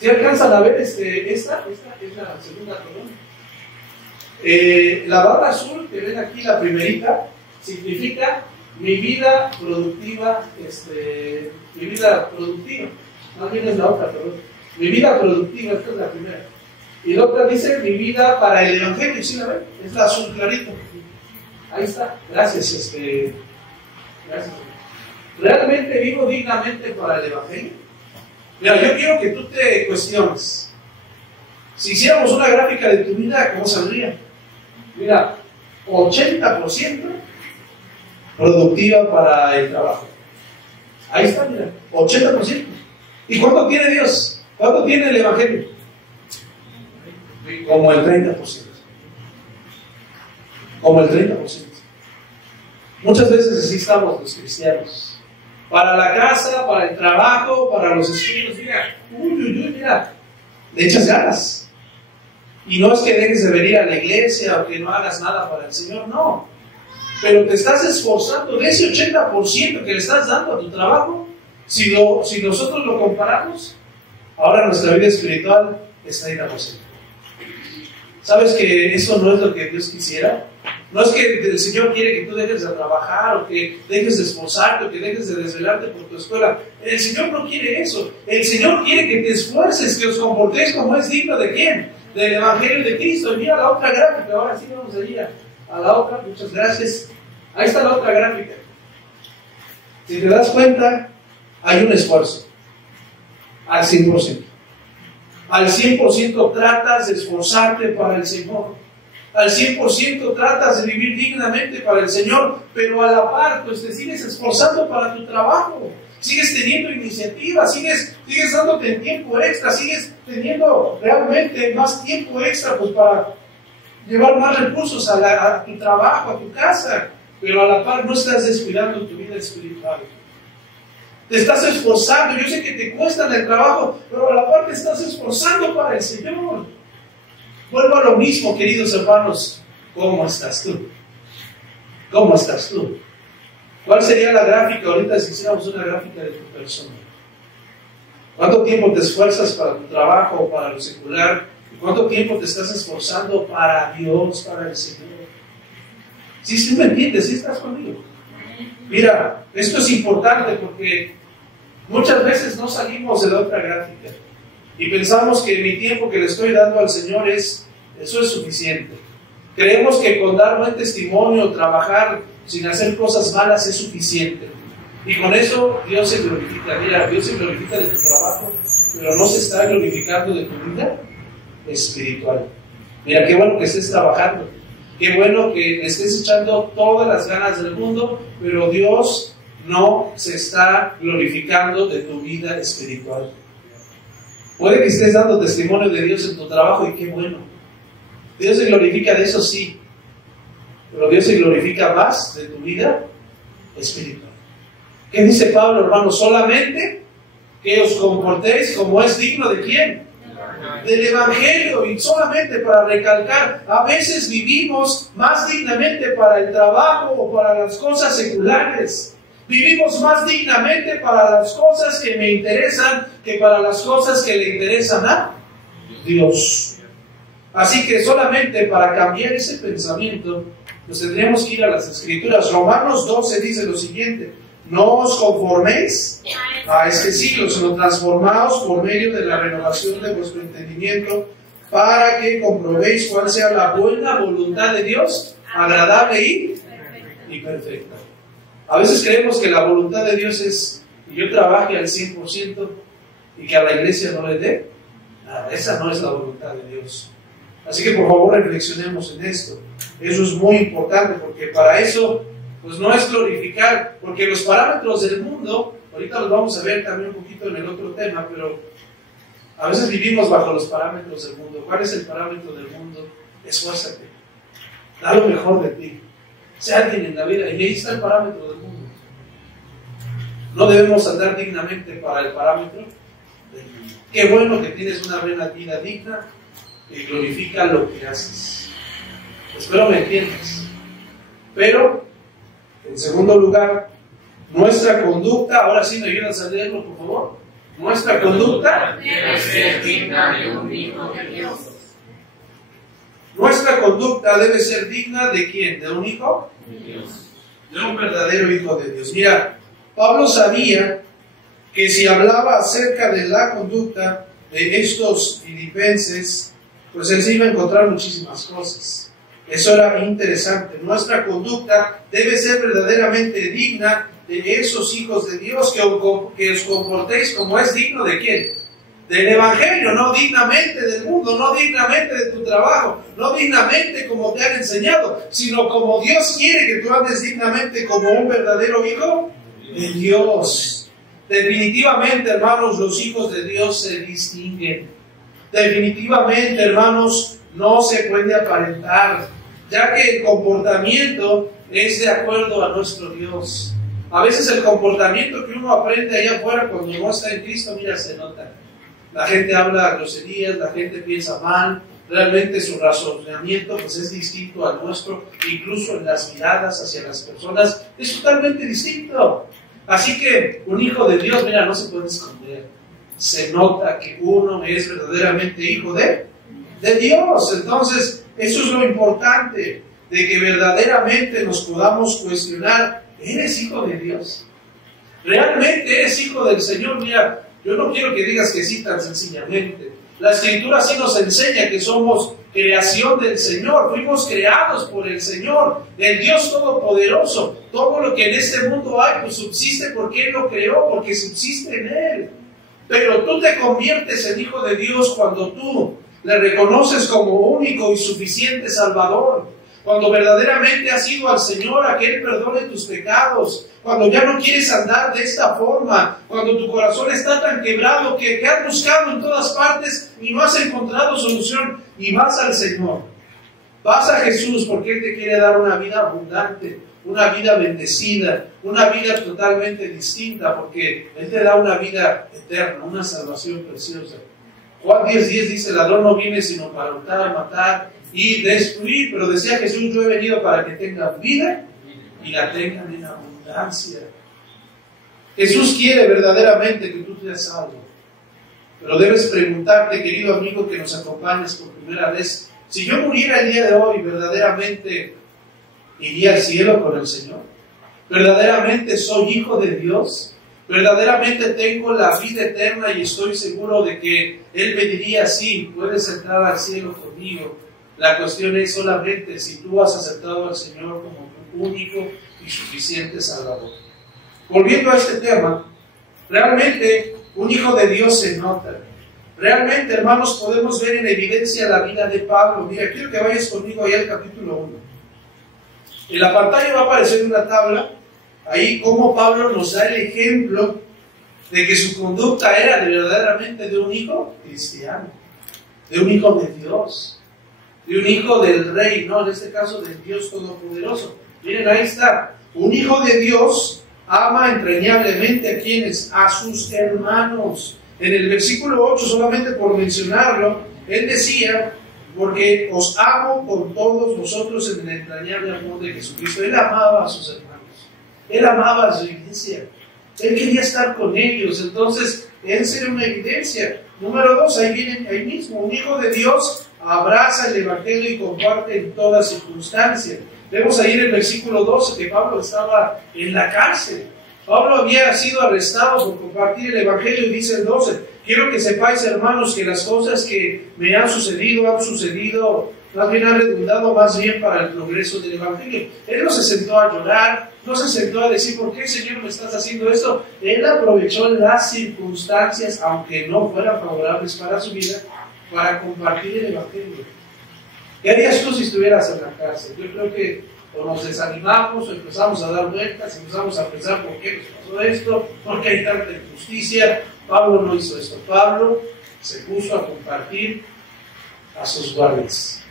¿Sí alcanzan a ver esta es la segunda columna? La barra azul que ven aquí, la primerita, significa mi vida productiva, mi vida productiva. Más bien es la otra, perdón. Mi vida productiva, esta es la primera. Y la otra dice mi vida para el Evangelio, ¿sí la ven? Es la azul clarito. Ahí está. Gracias, gracias. ¿Realmente vivo dignamente para el Evangelio? Mira, yo quiero que tú te cuestiones. Si hiciéramos una gráfica de tu vida, ¿cómo saldría? Mira, 80% productiva para el trabajo. Ahí está, mira, 80%. ¿Y cuánto tiene Dios? ¿Cuánto tiene el Evangelio? Como el 30%. Como el 30%. Muchas veces así estamos los cristianos. Para la casa, para el trabajo, para los estudios, mira, mira, le echas ganas. Y no es que dejes de venir a la iglesia o que no hagas nada para el Señor, no. Pero te estás esforzando de ese 80% que le estás dando a tu trabajo. Si nosotros lo comparamos, ahora nuestra vida espiritual es 30%. ¿Sabes que eso no es lo que Dios quisiera? No es que el Señor quiere que tú dejes de trabajar, o que dejes de esforzarte, o que dejes de desvelarte por tu escuela. El Señor no quiere eso. El Señor quiere que te esfuerces, que os comportéis como es digno de ¿quién? Del Evangelio de Cristo. Y mira la otra gráfica. Ahora sí vamos a ir a la otra. Muchas gracias. Ahí está la otra gráfica. Si te das cuenta, hay un esfuerzo al 100%. Al 100% tratas de esforzarte para el Señor. Al 100% tratas de vivir dignamente para el Señor, pero a la par, pues te sigues esforzando para tu trabajo. Sigues teniendo iniciativa, sigues dándote tiempo extra, sigues teniendo realmente más tiempo extra pues para llevar más recursos a tu trabajo, a tu casa, pero a la par no estás descuidando tu vida espiritual. Te estás esforzando, yo sé que te cuesta en el trabajo, pero a la par te estás esforzando para el Señor. Vuelvo a lo mismo, queridos hermanos, ¿cómo estás tú? ¿Cómo estás tú? ¿Cuál sería la gráfica ahorita si hiciéramos una gráfica de tu persona? ¿Cuánto tiempo te esfuerzas para tu trabajo o para lo secular? ¿Y cuánto tiempo te estás esforzando para Dios, para el Señor? ¿Sí me entiendes? ¿Sí estás conmigo? Mira, esto es importante porque muchas veces no salimos de la otra gráfica y pensamos que mi tiempo que le estoy dando al Señor eso es suficiente. Creemos que con dar buen testimonio, trabajar sin hacer cosas malas es suficiente. Y con eso Dios se glorifica. Mira, Dios se glorifica de tu trabajo, pero no se está glorificando de tu vida espiritual. Mira, qué bueno que estés trabajando. Qué bueno que le estés echando todas las ganas del mundo, pero Dios no se está glorificando de tu vida espiritual. Puede que estés dando testimonio de Dios en tu trabajo y qué bueno. Dios se glorifica de eso, sí, pero Dios se glorifica más de tu vida espiritual. ¿Qué dice Pablo, hermano? Solamente que os comportéis como es digno de ¿quién? Del Evangelio. Y solamente para recalcar, a veces vivimos más dignamente para el trabajo o para las cosas seculares. Vivimos más dignamente para las cosas que me interesan que para las cosas que le interesan a Dios. Así que solamente para cambiar ese pensamiento, pues tendríamos que ir a las Escrituras. Romanos 12 dice lo siguiente: no os conforméis a este siglo, sino transformaos por medio de la renovación de vuestro entendimiento, para que comprobéis cuál sea la buena voluntad de Dios, agradable y perfecta. A veces creemos que la voluntad de Dios es que yo trabaje al 100% y que a la iglesia no le dé nada. Esa no es la voluntad de Dios. Así que por favor reflexionemos en esto. Eso es muy importante, porque para eso pues no es glorificar, porque los parámetros del mundo, ahorita los vamos a ver también un poquito en el otro tema, pero a veces vivimos bajo los parámetros del mundo. ¿Cuál es el parámetro del mundo? Esfuérzate, da lo mejor de ti, sé alguien en la vida, y ahí está el parámetro del mundo. No debemos andar dignamente para el parámetro del mundo. Qué bueno que tienes una buena vida digna y glorifica lo que haces. Espero me entiendas. Pero en segundo lugar, nuestra conducta, ahora sí me ayudas a leerlo, por favor. Nuestra conducta debe ser digna de un hijo de Dios. Nuestra conducta debe ser digna de ¿quién? ¿De un hijo? De Dios. De un verdadero hijo de Dios. Mira, Pablo sabía que si hablaba acerca de la conducta de estos filipenses, pues él se iba a encontrar muchísimas cosas. Eso era interesante. Nuestra conducta debe ser verdaderamente digna de esos hijos de Dios, que os comportéis como es digno de ¿quién? Del Evangelio, no dignamente del mundo, no dignamente de tu trabajo, no dignamente como te han enseñado, sino como Dios quiere que tú andes dignamente como un verdadero hijo de Dios. Definitivamente, hermanos, los hijos de Dios se distinguen. Definitivamente, hermanos, no se puede aparentar, ya que el comportamiento es de acuerdo a nuestro Dios. A veces el comportamiento que uno aprende allá afuera cuando no está en Cristo, mira, se nota. La gente habla groserías, la gente piensa mal, realmente su razonamiento pues es distinto al nuestro, incluso en las miradas hacia las personas es totalmente distinto. Así que un hijo de Dios, mira, no se puede esconder. Se nota que uno es verdaderamente hijo de Dios. Entonces, eso es lo importante, de que verdaderamente nos podamos cuestionar: ¿eres hijo de Dios? ¿Realmente eres hijo del Señor? Mira, yo no quiero que digas que sí tan sencillamente. La Escritura sí nos enseña que somos creación del Señor, fuimos creados por el Señor, el Dios Todopoderoso. Todo lo que en este mundo hay, pues subsiste porque Él lo creó, porque subsiste en Él. Pero tú te conviertes en hijo de Dios cuando tú le reconoces como único y suficiente Salvador. Cuando verdaderamente has ido al Señor a que Él perdone tus pecados. Cuando ya no quieres andar de esta forma. Cuando tu corazón está tan quebrado que has buscado en todas partes y no has encontrado solución. Y vas al Señor. Vas a Jesús porque Él te quiere dar una vida abundante. Una vida bendecida. Una vida totalmente distinta. Porque Él te da una vida eterna. Una salvación preciosa. Juan 10:10 dice: el ladrón no viene sino para hurtar, matar y destruir, pero decía Jesús: yo he venido para que tengan vida y la tengan en abundancia. Jesús quiere verdaderamente que tú seas salvo, pero debes preguntarte, querido amigo que nos acompañas por primera vez, si yo muriera el día de hoy, ¿verdaderamente iría al cielo con el Señor? ¿Verdaderamente soy hijo de Dios? ¿Verdaderamente tengo la vida eterna y estoy seguro de que Él me diría: sí, puedes entrar al cielo conmigo? La cuestión es solamente si tú has aceptado al Señor como tu único y suficiente Salvador. Volviendo a este tema, realmente un hijo de Dios se nota. Realmente, hermanos, podemos ver en evidencia la vida de Pablo. Mira, quiero que vayas conmigo ahí al capítulo 1. En la pantalla va a aparecer una tabla, ahí como Pablo nos da el ejemplo de que su conducta era verdaderamente de un hijo cristiano, de un hijo de Dios, de un hijo del Rey, no, en este caso del Dios Todopoderoso. Miren, ahí está. Un hijo de Dios ama entrañablemente a quienes, a sus hermanos. En el versículo 8, solamente por mencionarlo, él decía: porque os amo con todos vosotros en el entrañable amor de Jesucristo. Él amaba a sus hermanos. Él amaba a su iglesia. Él quería estar con ellos. Entonces, esa era una evidencia. Número 2, ahí mismo, un hijo de Dios abraza el Evangelio y comparte en toda circunstancia. Vemos ahí en el versículo 12 que Pablo estaba en la cárcel. Pablo había sido arrestado por compartir el Evangelio y dice el 12: quiero que sepáis, hermanos, que las cosas que me han sucedido, más bien han redundado más bien para el progreso del Evangelio. Él no se sentó a llorar, no se sentó a decir: ¿por qué, Señor, me estás haciendo esto? Él aprovechó las circunstancias, aunque no fueran favorables para su vida, para compartir el Evangelio. ¿Qué harías tú si estuvieras en la cárcel? Yo creo que o nos desanimamos, o empezamos a dar vueltas, empezamos a pensar: ¿por qué nos pasó esto? ¿Por qué hay tanta injusticia? Pablo no hizo esto. Pablo se puso a compartir a sus guardias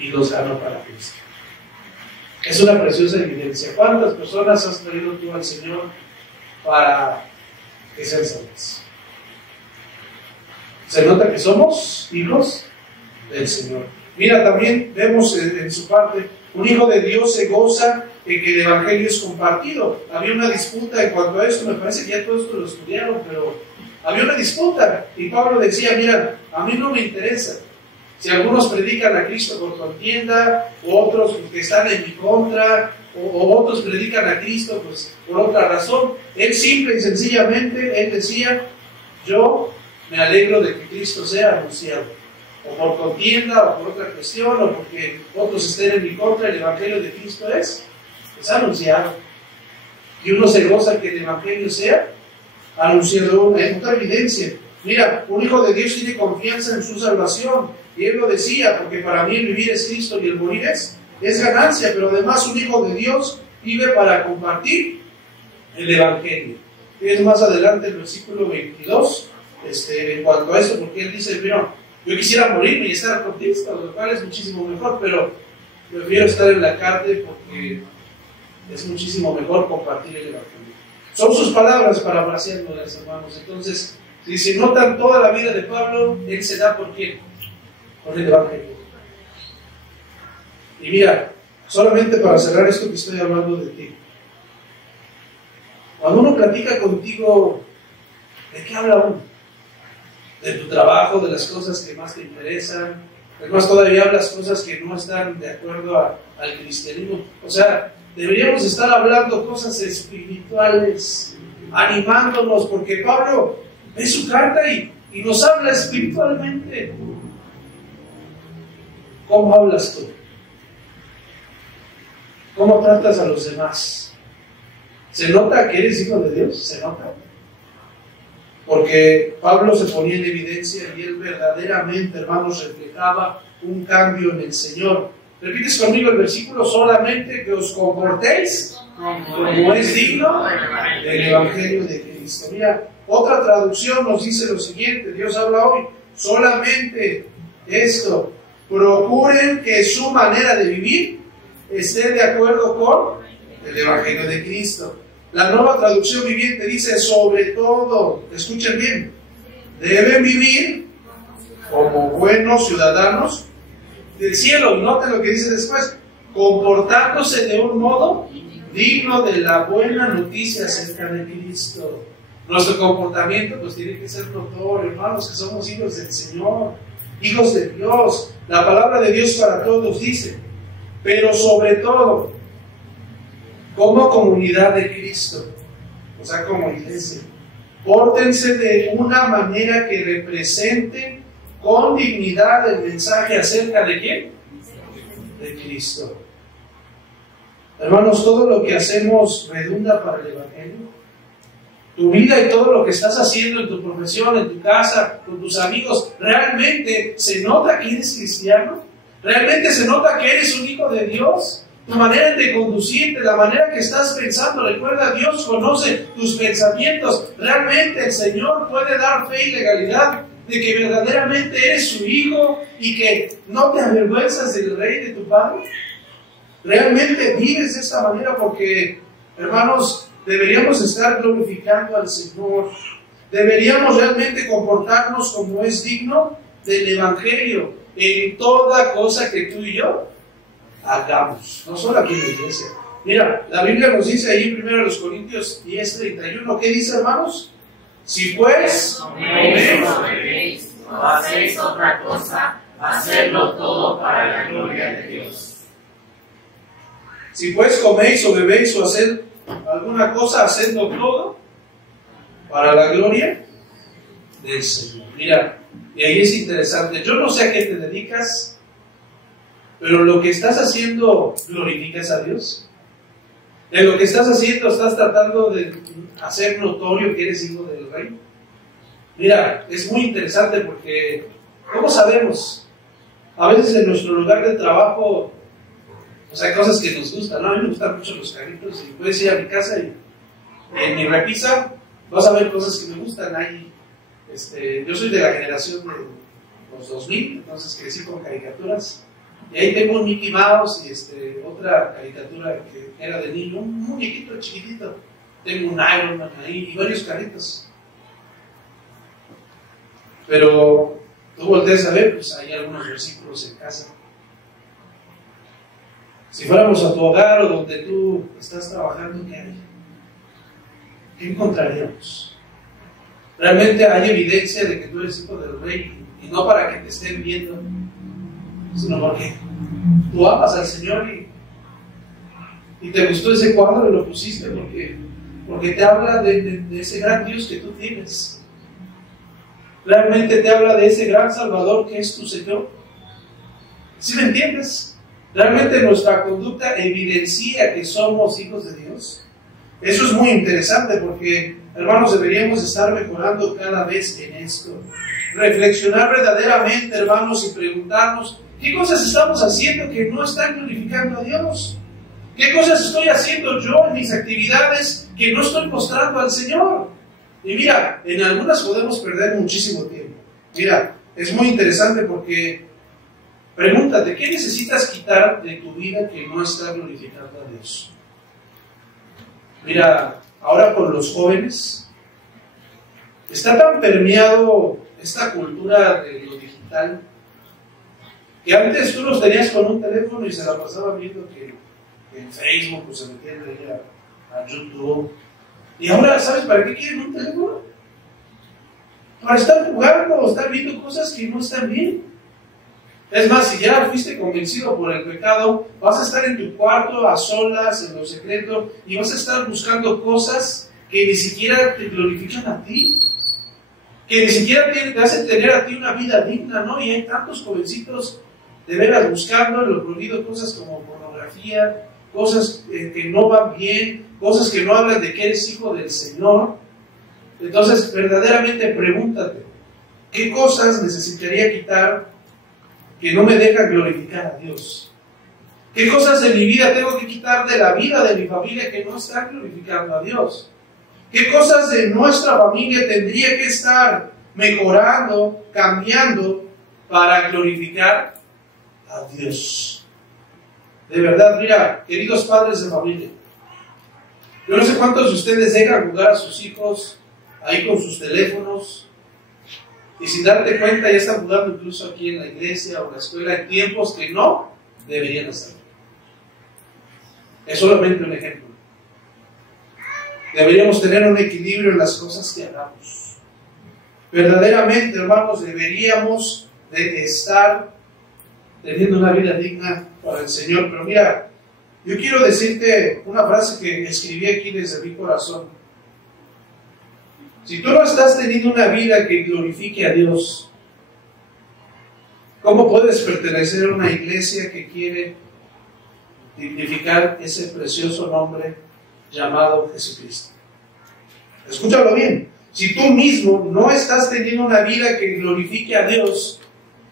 y los ganó para Cristo. Es una preciosa evidencia. ¿Cuántas personas has traído tú al Señor para que sean salvas? Se nota que somos hijos del Señor. Mira, también vemos en su parte: un hijo de Dios se goza en que el Evangelio es compartido. Había una disputa en cuanto a esto, me parece que ya todo esto lo estudiaron, pero había una disputa y Pablo decía: mira, a mí no me interesa si algunos predican a Cristo por contienda, o otros que están en mi contra, o otros predican a Cristo pues por otra razón. Él simple y sencillamente, él decía: yo me alegro de que Cristo sea anunciado, o por contienda, o por otra cuestión, o porque otros estén en mi contra. El Evangelio de Cristo es anunciado, y uno se goza que el Evangelio sea anunciado. Hay otra evidencia. Mira, un hijo de Dios tiene confianza en su salvación, y él lo decía: porque para mí el vivir es Cristo y el morir es ganancia. Pero además, un hijo de Dios vive para compartir el Evangelio. Es más adelante el versículo 22 en cuanto a esto, porque él dice: mira, yo quisiera morirme y estar con Cristo, lo cual es muchísimo mejor, pero prefiero estar en la cárcel porque es muchísimo mejor compartir el Evangelio. Son sus palabras parafraseándolas, hermanos. Entonces, si se notan toda la vida de Pablo, él se da por quién, por el Evangelio. Y mira, solamente para cerrar esto que estoy hablando de ti, cuando uno platica contigo, ¿de qué habla uno? De tu trabajo, de las cosas que más te interesan. Además, todavía hablas cosas que no están de acuerdo al cristianismo. O sea, deberíamos estar hablando cosas espirituales, animándonos, porque Pablo ve su carta y nos habla espiritualmente. ¿Cómo hablas tú? ¿Cómo tratas a los demás? ¿Se nota que eres hijo de Dios? ¿Se nota? Porque Pablo se ponía en evidencia y él verdaderamente, hermanos, reflejaba un cambio en el Señor. Repites conmigo el versículo: solamente que os comportéis como es digno del Evangelio de Cristo. Mira, otra traducción nos dice lo siguiente, Dios habla hoy: solamente esto, procuren que su manera de vivir esté de acuerdo con el Evangelio de Cristo. La Nueva Traducción Viviente dice: sobre todo, escuchen bien, deben vivir como buenos ciudadanos del cielo. Y noten lo que dice después: comportándose de un modo digno de la buena noticia acerca de Cristo. Nuestro comportamiento pues tiene que ser notorio, hermanos, que somos hijos del Señor, hijos de Dios. La palabra de Dios para todos dice: pero sobre todo, como comunidad de Cristo, o sea, como iglesia, pórtense de una manera que represente con dignidad el mensaje acerca de ¿quién? De Cristo. Hermanos, todo lo que hacemos redunda para el Evangelio. Tu vida y todo lo que estás haciendo en tu profesión, en tu casa, con tus amigos, ¿realmente se nota que eres cristiano? ¿Realmente se nota que eres un hijo de Dios? Tu manera de conducirte, la manera que estás pensando, recuerda, Dios conoce tus pensamientos. ¿Realmente el Señor puede dar fe y legalidad de que verdaderamente eres su hijo y que no te avergüenzas del rey de tu padre? ¿Realmente vives de esta manera? Porque, hermanos, deberíamos estar glorificando al Señor. Deberíamos realmente comportarnos como es digno del Evangelio en toda cosa que tú y yo hagamos, no solo aquí en la iglesia. Mira, la Biblia nos dice ahí en 1 Corintios 10:31, ¿qué dice, hermanos? Si pues coméis o bebéis o hacéis otra cosa, hacedlo todo para la gloria de Dios. Si pues coméis o bebéis o haced alguna cosa, hacedlo todo para la gloria del Señor. Mira, y ahí es interesante. Yo no sé a qué te dedicas, pero lo que estás haciendo, ¿glorificas a Dios? En lo que estás haciendo, ¿estás tratando de hacer notorio que eres hijo del Rey? Mira, es muy interesante porque, ¿cómo sabemos? A veces en nuestro lugar de trabajo, o sea, cosas que nos gustan, ¿no? A mí me gustan mucho los carritos y puedes ir a mi casa y en mi repisa vas a ver cosas que me gustan. Ahí, yo soy de la generación de los 2000, entonces crecí con caricaturas. Y ahí tengo un Mickey Mouse y otra caricatura que era de niño, un muñequito chiquitito. Tengo un Iron Man ahí y varios carritos. Pero tú volteas a ver, pues hay algunos versículos en casa. Si fuéramos a tu hogar o donde tú estás trabajando, ¿qué hay? ¿Qué encontraríamos? Realmente hay evidencia de que tú eres hijo del Rey, y no para que te estén viendo, sino porque tú amas al Señor y te gustó ese cuadro y lo pusiste porque te habla de ese gran Dios que tú tienes. Realmente te habla de ese gran Salvador que es tu Señor. ¿Sí me entiendes? Realmente nuestra conducta evidencia que somos hijos de Dios. Eso es muy interesante porque, hermanos, deberíamos estar mejorando cada vez en esto. Reflexionar verdaderamente, hermanos, y preguntarnos: ¿qué cosas estamos haciendo que no están glorificando a Dios? ¿Qué cosas estoy haciendo yo en mis actividades que no estoy mostrando al Señor? Y mira, en algunas podemos perder muchísimo tiempo. Mira, es muy interesante porque pregúntate, ¿qué necesitas quitar de tu vida que no está glorificando a Dios? Mira, ahora con los jóvenes, está tan permeado esta cultura de lo digital, que antes tú los tenías con un teléfono y se la pasaban viendo que en Facebook pues, se metían ahí a YouTube. Y ahora, ¿sabes para qué quieren un teléfono? Para estar jugando o estar viendo cosas que no están bien. Es más, si ya fuiste convencido por el pecado, vas a estar en tu cuarto, a solas, en lo secreto, y vas a estar buscando cosas que ni siquiera te glorifican a ti, que ni siquiera te hacen tener a ti una vida digna, ¿no? Y hay tantos jovencitos de veras buscando en lo prohibido cosas como pornografía, cosas que no van bien, cosas que no hablan de que eres hijo del Señor. Entonces, verdaderamente pregúntate, ¿qué cosas necesitaría quitar que no me dejan glorificar a Dios? ¿Qué cosas de mi vida tengo que quitar de la vida de mi familia que no están glorificando a Dios? ¿Qué cosas de nuestra familia tendría que estar mejorando, cambiando para glorificar a Dios? De verdad, mira, queridos padres de familia, yo no sé cuántos de ustedes dejan jugar a sus hijos ahí con sus teléfonos y sin darte cuenta ya están jugando incluso aquí en la iglesia o en la escuela en tiempos que no deberían estar. Es solamente un ejemplo. Deberíamos tener un equilibrio en las cosas que hagamos. Verdaderamente, hermanos, deberíamos de estar teniendo una vida digna para el Señor. Pero mira, yo quiero decirte una frase que escribí aquí desde mi corazón. Si tú no estás teniendo una vida que glorifique a Dios, ¿cómo puedes pertenecer a una iglesia que quiere dignificar ese precioso nombre llamado Jesucristo? Escúchalo bien. Si tú mismo no estás teniendo una vida que glorifique a Dios,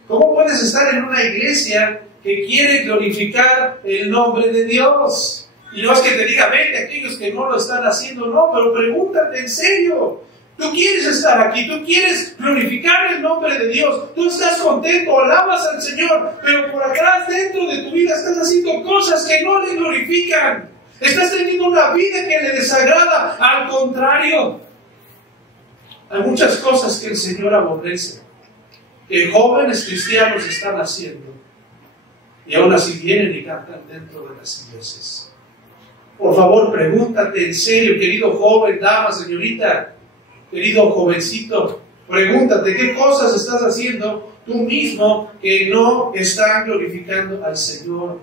¿cómo puedes estar en una iglesia que quiere glorificar el nombre de Dios? Y no es que te diga, vete a aquellos que no lo están haciendo, no, pero pregúntate en serio. Tú quieres estar aquí, tú quieres glorificar el nombre de Dios, tú estás contento, alabas al Señor, pero por atrás dentro de tu vida estás haciendo cosas que no le glorifican. Estás teniendo una vida que le desagrada. Al contrario, hay muchas cosas que el Señor aborrece, que jóvenes cristianos están haciendo, y aún así vienen y cantan dentro de las iglesias. Por favor, pregúntate en serio, querido joven, dama, señorita, querido jovencito, pregúntate qué cosas estás haciendo tú mismo que no están glorificando al Señor.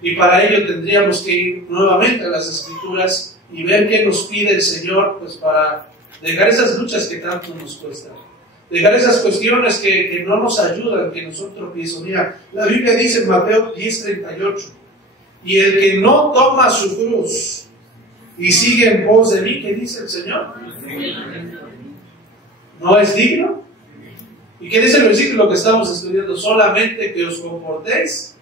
Y para ello tendríamos que ir nuevamente a las Escrituras y ver qué nos pide el Señor, pues para dejar esas luchas que tanto nos cuestan, dejar esas cuestiones que no nos ayudan, que nosotros tropiezamos. Mira, la Biblia dice en Mateo 10:38, y el que no toma su cruz y sigue en pos de mí, ¿qué dice el Señor? ¿No es digno? ¿Y qué dice el versículo que estamos estudiando? Solamente que os comportéis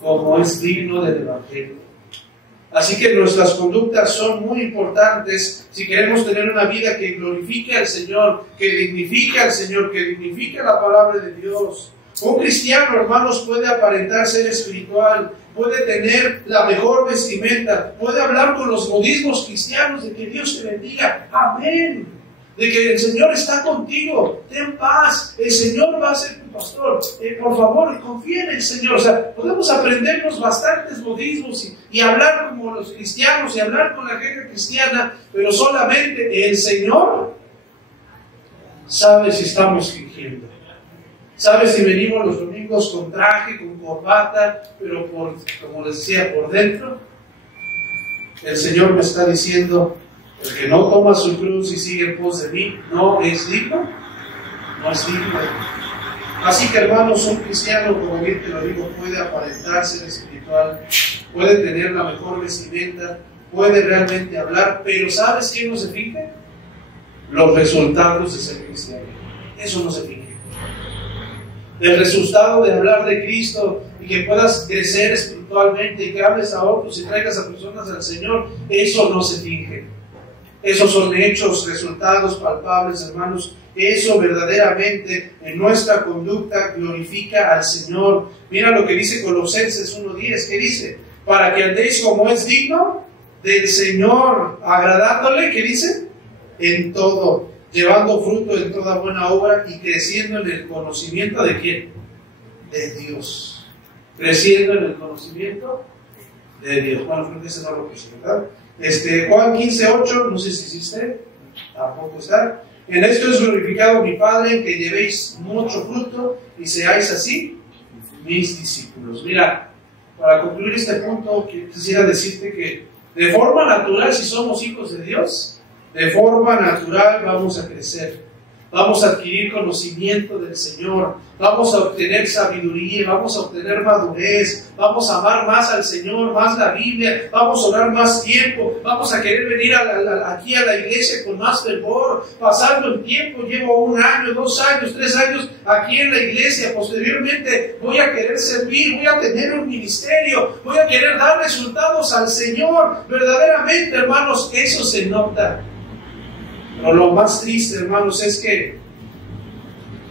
como es digno del Evangelio. Así que nuestras conductas son muy importantes si queremos tener una vida que glorifique al Señor, que dignifique al Señor, que dignifique la palabra de Dios. Un cristiano, hermanos, puede aparentar ser espiritual, puede tener la mejor vestimenta, puede hablar con los modismos cristianos de que Dios te bendiga, amén, de que el Señor está contigo, ten paz, el Señor va a ser tu pastor, por favor, confía en el Señor. O sea, podemos aprendernos bastantes modismos y hablar como los cristianos y hablar con la gente cristiana, pero solamente el Señor sabe si estamos fingiendo. ¿Sabes si venimos los domingos con traje, con corbata, pero como les decía, por dentro? El Señor me está diciendo, el que no toma su cruz y sigue en pos de mí, no es digno, no es digno. Así que, hermanos, un cristiano, como bien te lo digo, puede aparentar ser espiritual, puede tener la mejor vestimenta, puede realmente hablar, pero ¿sabes qué no se finge? Los resultados de ser cristiano. Eso no se finge. El resultado de hablar de Cristo y que puedas crecer espiritualmente y que hables a otros y traigas a personas al Señor, eso no se finge. Esos son hechos, resultados palpables, hermanos. Eso verdaderamente en nuestra conducta glorifica al Señor. Mira lo que dice Colosenses 1:10. ¿Qué dice? Para que andéis como es digno del Señor, agradándole, ¿qué dice? En todo, llevando fruto en toda buena obra y creciendo en el conocimiento ¿de quién? De Dios. Creciendo en el conocimiento de Dios. Bueno, creo que ese no lo puse, ¿verdad? Juan 15:8, no sé si existe, tampoco está. En esto es glorificado mi Padre, en que llevéis mucho fruto y seáis así mis discípulos. Mira, para concluir este punto, quisiera decirte que de forma natural, si somos hijos de Dios, de forma natural vamos a crecer. vamos a adquirir conocimiento del Señor, vamos a obtener sabiduría, vamos a obtener madurez, vamos a amar más al Señor, más la Biblia, vamos a orar más tiempo, vamos a querer venir aquí a la iglesia con más fervor, pasando el tiempo, llevo 1 año, 2 años, 3 años aquí en la iglesia, posteriormente voy a querer servir, voy a tener un ministerio, voy a querer dar resultados al Señor. Verdaderamente, hermanos, eso se nota. Pero lo más triste, hermanos, es que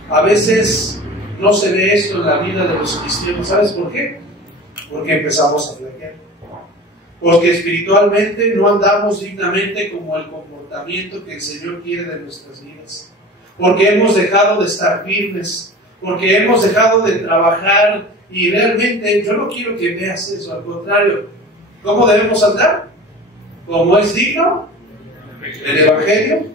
a veces no se ve esto en la vida de los cristianos. ¿Sabes por qué? Porque empezamos a flaquear. Porque espiritualmente no andamos dignamente como el comportamiento que el Señor quiere de nuestras vidas. Porque hemos dejado de estar firmes. Porque hemos dejado de trabajar. Y realmente yo no quiero que veas eso. Al contrario, ¿cómo debemos andar? ¿Cómo es digno del Evangelio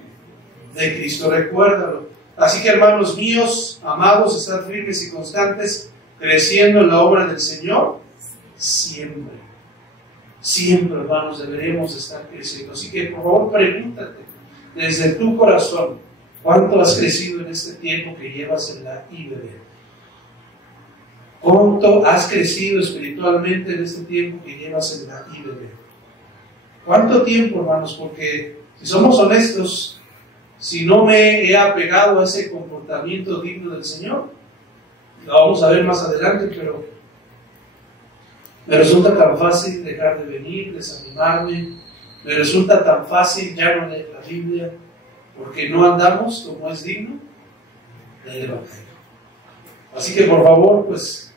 de Cristo? Recuérdalo. Así que, hermanos míos, amados, estad firmes y constantes, creciendo en la obra del Señor, siempre. Siempre, hermanos, deberemos estar creciendo. Así que, por favor, pregúntate, desde tu corazón, ¿cuánto has crecido en este tiempo que llevas en la IBB? ¿Cuánto has crecido espiritualmente en este tiempo que llevas en la IBB? ¿Cuánto tiempo, hermanos? Porque si somos honestos, si no me he apegado a ese comportamiento digno del Señor, lo vamos a ver más adelante, pero me resulta tan fácil dejar de venir, desanimarme, me resulta tan fácil ya no leer la Biblia, porque no andamos como es digno del Evangelio. Así que, por favor, pues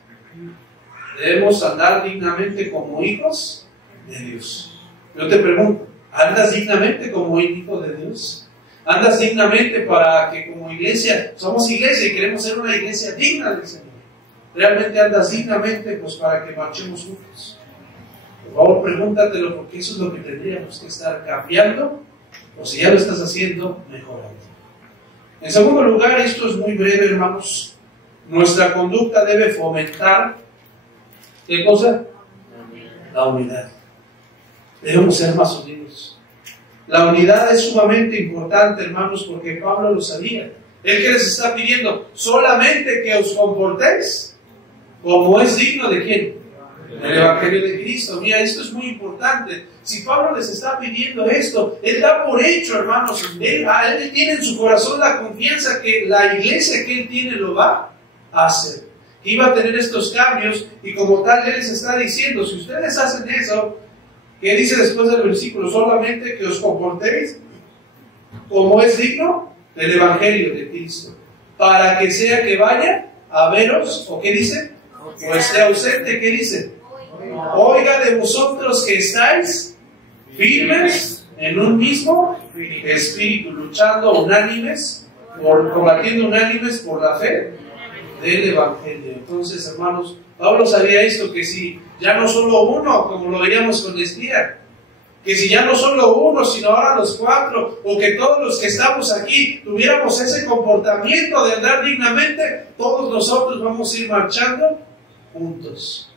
debemos andar dignamente como hijos de Dios. Yo te pregunto, ¿andas dignamente como hijo de Dios? ¿Andas dignamente para que como iglesia, somos iglesia y queremos ser una iglesia digna del Señor? ¿Realmente andas dignamente pues para que marchemos juntos? Por favor, pregúntatelo, porque eso es lo que tendríamos que estar cambiando, o si ya lo estás haciendo, mejorando. En segundo lugar, esto es muy breve, hermanos, nuestra conducta debe fomentar, ¿qué cosa? La unidad. Debemos ser más unidos. La unidad es sumamente importante, hermanos, porque Pablo lo sabía. Él que les está pidiendo solamente que os comportéis como es digno de ¿quién? Del Evangelio de Cristo. Mira, esto es muy importante. Si Pablo les está pidiendo esto, él da por hecho, hermanos, él tiene en su corazón la confianza que la iglesia que él tiene lo va a hacer. Iba a tener estos cambios y como tal él les está diciendo, si ustedes hacen eso, ¿qué dice después del versículo? Solamente que os comportéis como es digno del Evangelio de Cristo, para que sea que vaya a veros, ¿o qué dice? O esté ausente, ¿qué dice? Oiga de vosotros que estáis firmes en un mismo espíritu, luchando unánimes, combatiendo unánimes por la fe del Evangelio. Entonces, hermanos, Pablo sabía esto, que si ya no solo uno, como lo veíamos con Estía, que si ya no solo uno, sino ahora los 4, o que todos los que estamos aquí tuviéramos ese comportamiento de andar dignamente, todos nosotros vamos a ir marchando juntos,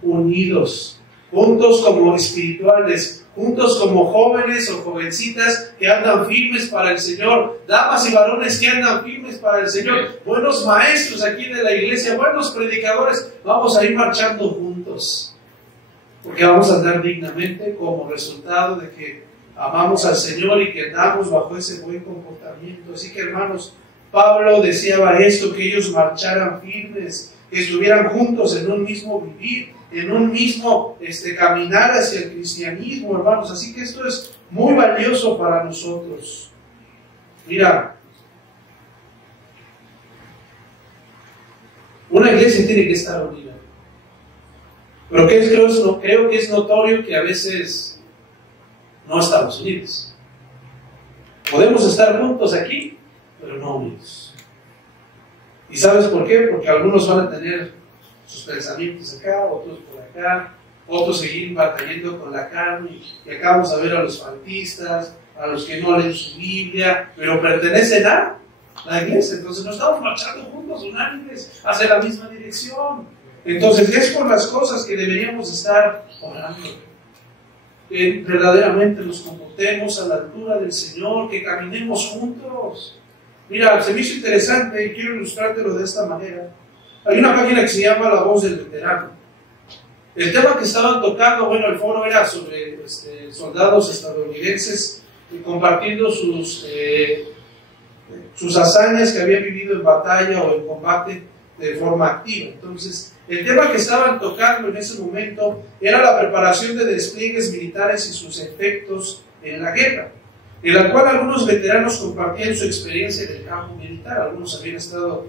unidos, juntos como espirituales, juntos como jóvenes o jovencitas que andan firmes para el Señor, damas y varones que andan firmes para el Señor, buenos maestros aquí de la iglesia, buenos predicadores, vamos a ir marchando juntos, porque vamos a andar dignamente como resultado de que amamos al Señor y que andamos bajo ese buen comportamiento. Así que, hermanos, Pablo deseaba esto, que ellos marcharan firmes, que estuvieran juntos en un mismo vivir, en un mismo caminar hacia el cristianismo, hermanos. Así que esto es muy valioso para nosotros. Mira, una iglesia tiene que estar unida. Pero creo que es notorio que a veces no estamos unidos. Podemos estar juntos aquí, pero no unidos. ¿Y sabes por qué? Porque algunos van a tener sus pensamientos acá, otros por acá, otros seguir batallando con la carne, y acá vamos a ver a los faltistas, a los que no leen su Biblia, pero pertenecen a la iglesia. Entonces no estamos marchando juntos, unánimes, hacia la misma dirección. Entonces es por las cosas que deberíamos estar orando, que verdaderamente nos comportemos a la altura del Señor, que caminemos juntos. Mira, se me hizo interesante y quiero ilustrártelo de esta manera. Hay una página que se llama La Voz del Veterano. El tema que estaban tocando, bueno, el foro era sobre soldados estadounidenses compartiendo sus hazañas que habían vivido en batalla o en combate de forma activa. Entonces, el tema que estaban tocando en ese momento era la preparación de despliegues militares y sus efectos en la guerra, en la cual algunos veteranos compartían su experiencia en el campo militar. Algunos habían estado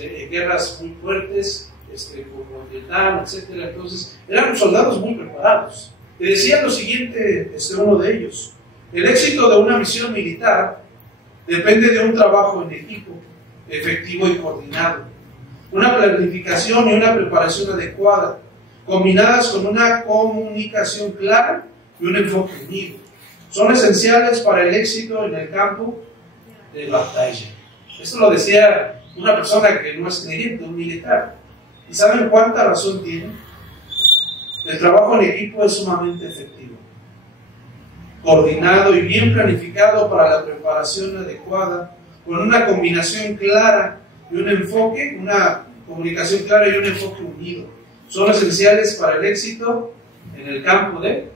en guerras muy fuertes, como Vietnam, etc. Entonces, eran soldados muy preparados. Y decía lo siguiente, uno de ellos: el éxito de una misión militar depende de un trabajo en equipo, efectivo y coordinado, una planificación y una preparación adecuada, combinadas con una comunicación clara y un enfoque unido. Son esenciales para el éxito en el campo de batalla. Esto lo decía una persona que no es creyente, un militar. ¿Y saben cuánta razón tiene? El trabajo en equipo es sumamente efectivo, coordinado y bien planificado para la preparación adecuada, con una combinación clara y un enfoque, una comunicación clara y un enfoque unido. Son esenciales para el éxito en el campo de...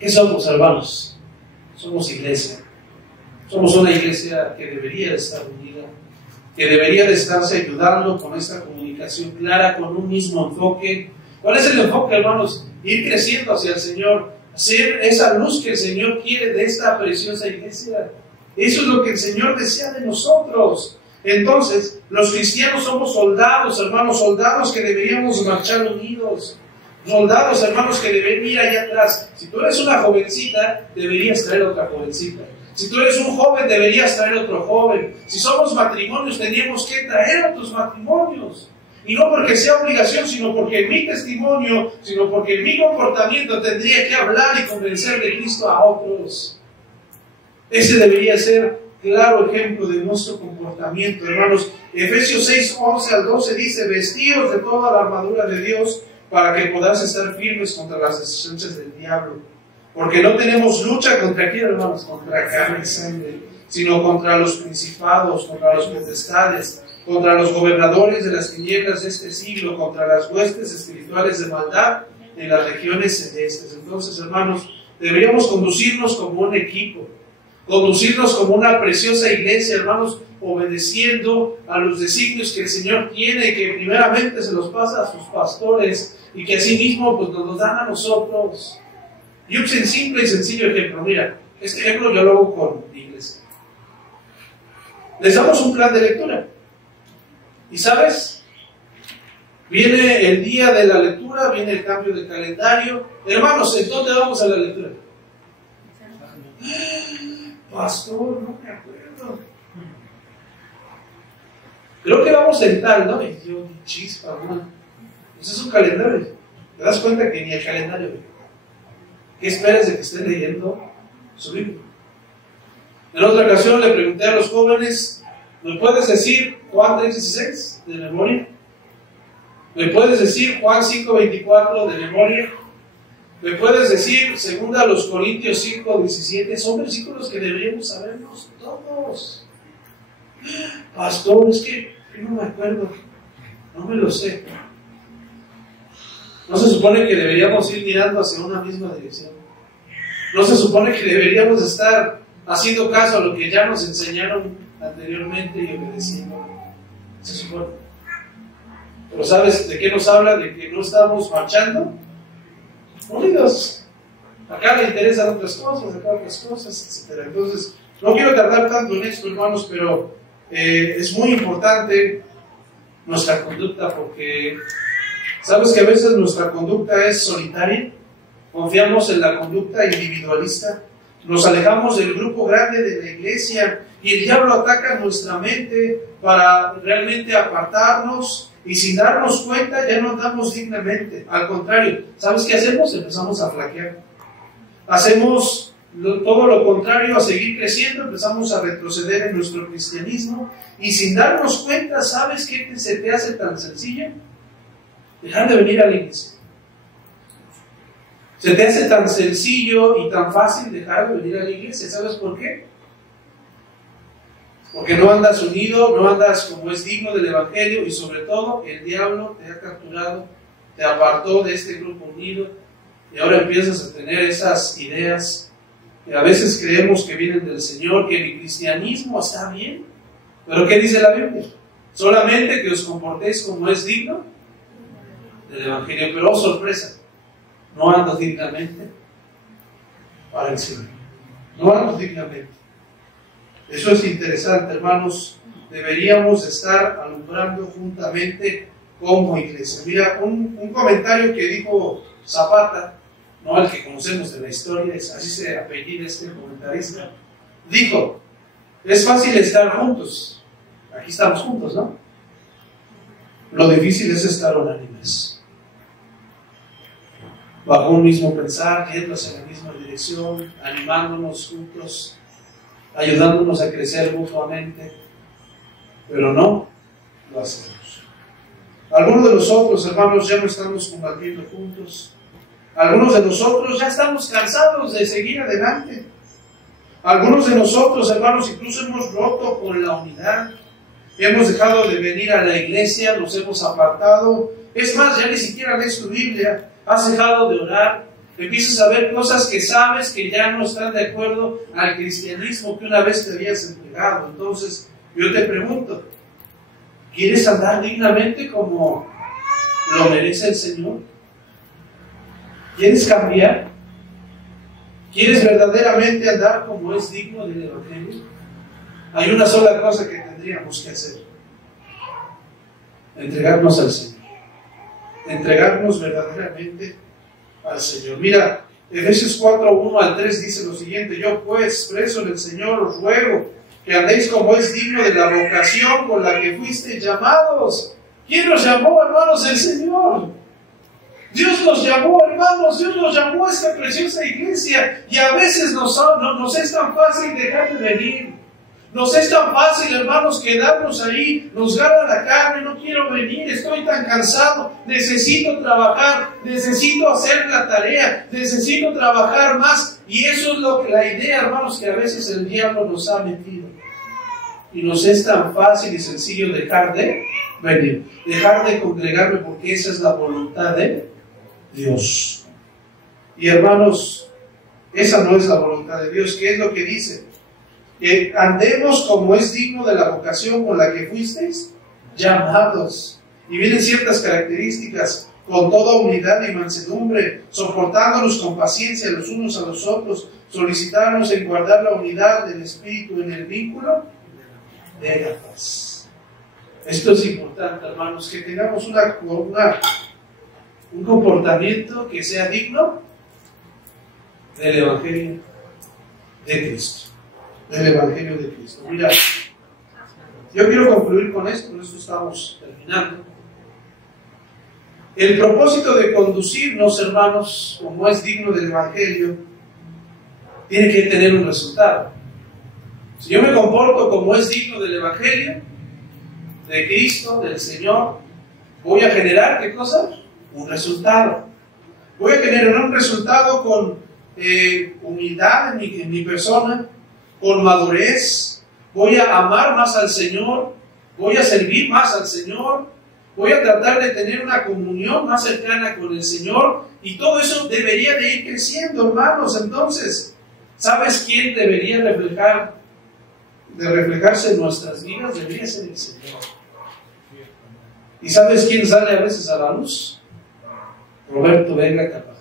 ¿Qué somos, hermanos? Somos iglesia. Somos una iglesia que debería de estar unida, que debería de estarse ayudando con esta comunicación clara, con un mismo enfoque. ¿Cuál es el enfoque, hermanos? Ir creciendo hacia el Señor, ser esa luz que el Señor quiere de esta preciosa iglesia. Eso es lo que el Señor desea de nosotros. Entonces, los cristianos somos soldados, hermanos, soldados que deberíamos marchar unidos. Soldados, hermanos, que deben ir allá atrás. Si tú eres una jovencita, deberías traer otra jovencita. Si tú eres un joven, deberías traer otro joven. Si somos matrimonios, tendríamos que traer otros matrimonios. Y no porque sea obligación, sino porque mi testimonio, sino porque mi comportamiento tendría que hablar y convencer de Cristo a otros. Ese debería ser claro ejemplo de nuestro comportamiento, hermanos. Efesios 6, 11 al 12 dice: vestidos de toda la armadura de Dios para que podáis estar firmes contra las acechanzas del diablo. Porque no tenemos lucha contra quién, hermanos, contra carne y sangre, sino contra los principados, contra los potestades, contra los gobernadores de las tinieblas de este siglo, contra las huestes espirituales de maldad en las regiones celestes. Entonces, hermanos, deberíamos conducirnos como un equipo, conducirnos como una preciosa iglesia, hermanos, obedeciendo a los designios que el Señor tiene y que primeramente se los pasa a sus pastores y que asimismo pues, nos los dan a nosotros. Y un simple y sencillo ejemplo. Mira, este ejemplo yo lo hago con mi iglesia. Les damos un plan de lectura. Y ¿sabes? Viene el día de la lectura, viene el cambio de calendario. Hermanos, ¿en dónde vamos a la lectura? Pastor, no me acuerdo. Creo que vamos en tal, ¿no? Y yo, chispa, ¿no? Ese es un calendario. ¿Te das cuenta que ni el calendario? ¿Qué esperas de que esté leyendo su Biblia? En otra ocasión le pregunté a los jóvenes: ¿me puedes decir Juan 3:16 de memoria? ¿Me puedes decir Juan 5:24 de memoria? ¿Me puedes decir 2 Corintios 5:17? Son versículos que deberíamos sabernos todos. Pastor, es que no me acuerdo, no me lo sé. ¿No se supone que deberíamos ir mirando hacia una misma dirección? ¿No se supone que deberíamos estar haciendo caso a lo que ya nos enseñaron anteriormente y obedeciendo? Se supone. Pero ¿sabes de qué nos habla? De que no estamos marchando unidos. Acá le interesan otras cosas, acá otras cosas, etc. Entonces, no quiero tardar tanto en esto, hermanos, pero es muy importante nuestra conducta, porque ¿sabes que a veces nuestra conducta es solitaria? Confiamos en la conducta individualista, nos alejamos del grupo grande de la iglesia y el diablo ataca nuestra mente para realmente apartarnos, y sin darnos cuenta ya no andamos dignamente. Al contrario, ¿sabes qué hacemos? Empezamos a flaquear. Hacemos todo lo contrario a seguir creciendo, empezamos a retroceder en nuestro cristianismo, y sin darnos cuenta, ¿sabes qué se te hace tan sencillo? Dejar de venir a la iglesia. Se te hace tan sencillo y tan fácil dejar de venir a la iglesia. ¿Sabes por qué? Porque no andas unido, no andas como es digno del Evangelio, y sobre todo el diablo te ha capturado, te apartó de este grupo unido, y ahora empiezas a tener esas ideas que a veces creemos que vienen del Señor, que mi cristianismo está bien. Pero ¿qué dice la Biblia? Solamente que os comportéis como es digno del Evangelio. Pero oh, sorpresa, no ando dignamente para el Señor. No ando dignamente. Eso es interesante, hermanos. Deberíamos estar alumbrando juntamente como iglesia. Mira, un comentario que dijo Zapata, no el que conocemos de la historia, así se apellida este comentarista, dijo: es fácil estar juntos. Aquí estamos juntos, ¿no? Lo difícil es estar unánimes, bajo un mismo pensar, yendo hacia la misma dirección, animándonos juntos, ayudándonos a crecer mutuamente, pero no lo hacemos. Algunos de nosotros, hermanos, ya no estamos combatiendo juntos. Algunos de nosotros ya estamos cansados de seguir adelante. Algunos de nosotros, hermanos, incluso hemos roto con la unidad. Hemos dejado de venir a la iglesia, nos hemos apartado. Es más, ya ni siquiera lees tu Biblia, has dejado de orar. Empiezas a ver cosas que sabes que ya no están de acuerdo al cristianismo que una vez te habías entregado. Entonces, yo te pregunto, ¿quieres andar dignamente como lo merece el Señor? ¿Quieres cambiar? ¿Quieres verdaderamente andar como es digno del Evangelio? Hay una sola cosa que tendríamos que hacer: entregarnos al Señor. Entregarnos verdaderamente al Señor. Mira, Efesios 4, 1 al 3 dice lo siguiente: yo pues, preso en el Señor, os ruego que andéis como es digno de la vocación con la que fuisteis llamados. ¿Quién nos llamó, hermanos? El Señor. Dios nos llamó, hermanos, Dios nos llamó a esta preciosa iglesia, y a veces nos es tan fácil dejar de venir. Nos es tan fácil, hermanos, quedarnos ahí, nos gana la carne, no quiero venir, estoy tan cansado, necesito trabajar, necesito hacer la tarea, necesito trabajar más. Y eso es la idea, hermanos, que a veces el diablo nos ha metido. Y nos es tan fácil y sencillo dejar de venir, dejar de congregarme, porque esa es la voluntad de Dios. Y hermanos, esa no es la voluntad de Dios. ¿Qué es lo que dice? Que andemos como es digno de la vocación con la que fuisteis llamados. Y vienen ciertas características: con toda humildad y mansedumbre, soportándonos con paciencia los unos a los otros, solicitarnos en guardar la unidad del Espíritu en el vínculo de la paz. Esto es importante, hermanos, que tengamos un comportamiento que sea digno del Evangelio de Cristo. Del Evangelio de Cristo. Mira, yo quiero concluir con esto estamos terminando. El propósito de conducirnos, hermanos, como es digno del Evangelio, tiene que tener un resultado. Si yo me comporto como es digno del Evangelio, de Cristo, del Señor, voy a generar, ¿qué cosa? Un resultado. Voy a generar un resultado con humildad en mi persona, con madurez. Voy a amar más al Señor, voy a servir más al Señor, voy a tratar de tener una comunión más cercana con el Señor, y todo eso debería de ir creciendo, hermanos. Entonces, ¿sabes quién debería reflejarse en nuestras vidas? Debería ser el Señor. ¿Y sabes quién sale a veces a la luz? Roberto Vega Carvajal.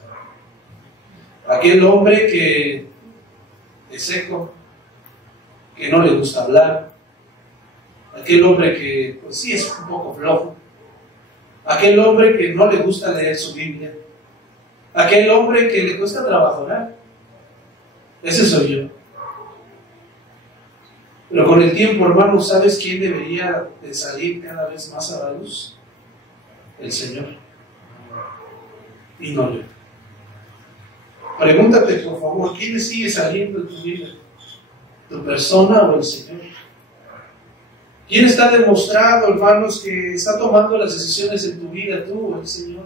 Aquel hombre que es seco, que no le gusta hablar, aquel hombre que pues sí es un poco flojo, aquel hombre que no le gusta leer su Biblia, aquel hombre que le cuesta trabajar. Ese soy yo. Pero con el tiempo, hermanos, ¿sabes quién debería de salir cada vez más a la luz? El Señor, y no yo. Pregúntate, por favor, ¿quién sigue saliendo en tu vida? ¿Tu persona o el Señor? ¿Quién está demostrado, hermanos, que está tomando las decisiones en tu vida, tú o el Señor?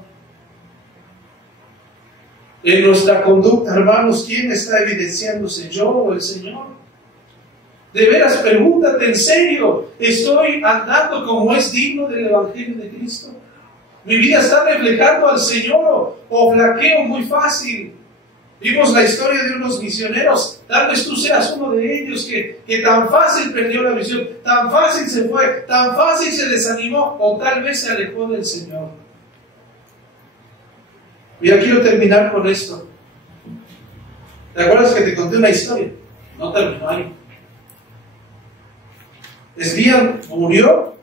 En nuestra conducta, hermanos, ¿quién está evidenciándose, yo o el Señor? De veras, pregúntate, ¿en serio estoy andando como es digno del Evangelio de Cristo? ¿Mi vida está reflejando al Señor o flaqueo muy fácil? Vimos la historia de unos misioneros. Tal vez tú seas uno de ellos que tan fácil perdió la visión, tan fácil se fue, tan fácil se desanimó, o tal vez se alejó del Señor. Mira, quiero terminar con esto. ¿Te acuerdas que te conté una historia? No terminó ahí. Esbía murió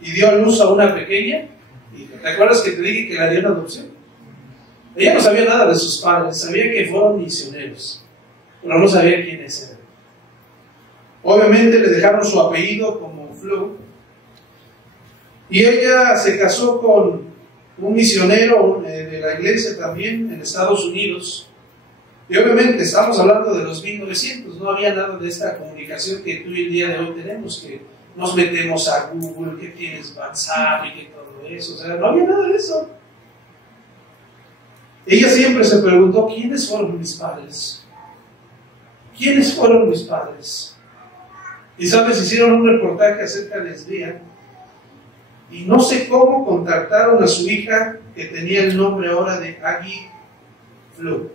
y dio a luz a una pequeña. ¿Te acuerdas que te dije que la dio en adopción? Ella no sabía nada de sus padres, sabía que fueron misioneros, pero no sabía quiénes eran. Obviamente le dejaron su apellido como Flu, y ella se casó con un misionero de la iglesia también en Estados Unidos. Y obviamente estamos hablando de los 1900, no había nada de esta comunicación que tú y el día de hoy tenemos, que nos metemos a Google, que tienes WhatsApp y que todo eso, o sea, no había nada de eso. Ella siempre se preguntó, ¿quiénes fueron mis padres? ¿Quiénes fueron mis padres? Y sabes, hicieron un reportaje acerca de Esbía, y no sé cómo contactaron a su hija, que tenía el nombre ahora de Aggie Flu.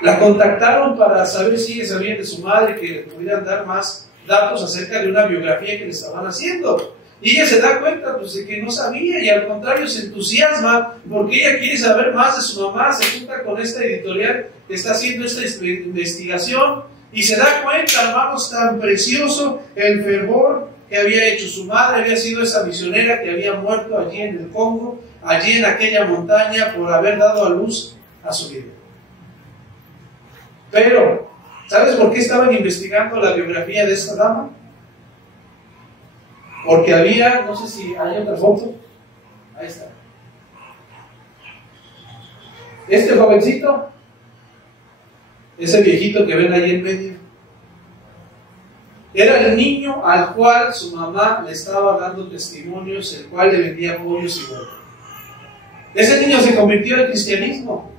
La contactaron para saber si ella sabía de su madre, que le pudieran dar más datos acerca de una biografía que le estaban haciendo. Y ella se da cuenta pues, de que no sabía, y al contrario se entusiasma porque ella quiere saber más de su mamá. Se junta con esta editorial que está haciendo esta investigación y se da cuenta, hermanos, tan precioso el fervor que había hecho su madre. Había sido esa misionera que había muerto allí en el Congo, allí en aquella montaña, por haber dado a luz a su vida. Pero, ¿sabes por qué estaban investigando la biografía de esta dama? Porque había, no sé si hay otra foto, ahí está. Este jovencito, ese viejito que ven ahí en medio, era el niño al cual su mamá le estaba dando testimonios, el cual le vendía pollos y huevos. Ese niño se convirtió al cristianismo.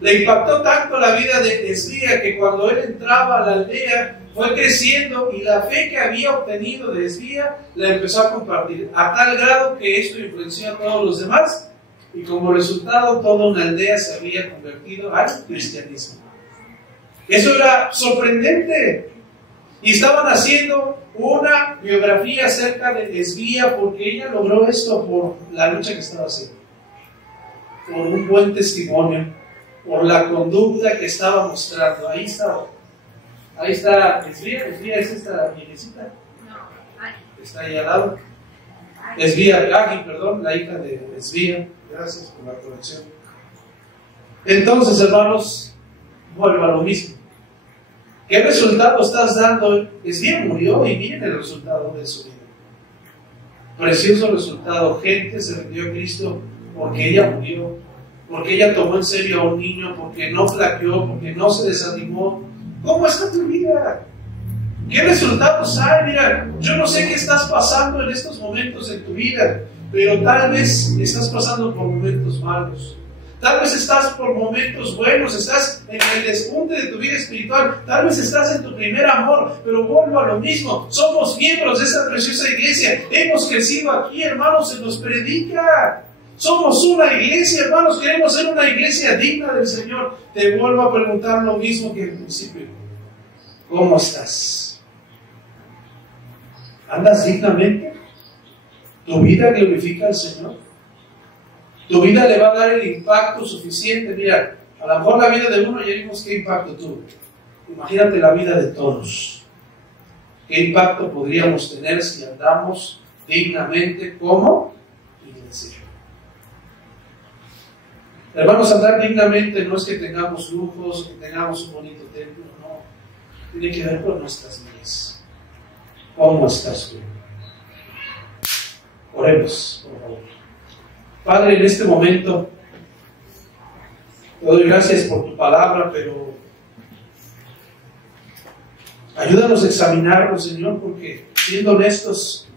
Le impactó tanto la vida de Esbía que cuando él entraba a la aldea fue creciendo, y la fe que había obtenido de Esbía la empezó a compartir, a tal grado que esto influenció a todos los demás, y como resultado toda una aldea se había convertido al cristianismo. Eso era sorprendente, y estaban haciendo una biografía acerca de Esbía porque ella logró esto por la lucha que estaba haciendo, por un buen testimonio, por la conducta que estaba mostrando. Ahí está Esbía. Esbía es esta viejecita. Está ahí al lado. Esbía Aggie, perdón, la hija de Esbía. Gracias por la corrección. Entonces, hermanos, vuelvo a lo mismo. ¿Qué resultado estás dando? Esbía murió y miren el resultado de su vida. Precioso resultado. Gente se rindió a Cristo porque ella murió, porque ella tomó en serio a un niño, porque no flaqueó, porque no se desanimó. ¿Cómo está tu vida? ¿Qué resultados hay? Mira, yo no sé qué estás pasando en estos momentos en tu vida, pero tal vez estás pasando por momentos malos. Tal vez estás por momentos buenos, estás en el despunte de tu vida espiritual, tal vez estás en tu primer amor, pero vuelvo a lo mismo. Somos miembros de esta preciosa iglesia, hemos crecido aquí, hermanos, se nos predica. Somos una iglesia, hermanos, queremos ser una iglesia digna del Señor. Te vuelvo a preguntar lo mismo que al principio. ¿Cómo estás? ¿Andas dignamente? ¿Tu vida glorifica al Señor? ¿Tu vida le va a dar el impacto suficiente? Mira, a lo mejor la vida de uno ya vimos qué impacto tuvo. Imagínate la vida de todos. ¿Qué impacto podríamos tener si andamos dignamente como iglesia? Hermanos, andar dignamente no es que tengamos lujos, que tengamos un bonito templo, no. Tiene que ver con nuestras vidas. ¿Cómo estás tú? Oremos, por favor. Padre, en este momento te doy gracias por tu palabra, pero ayúdanos a examinarnos, Señor, porque siendo honestos,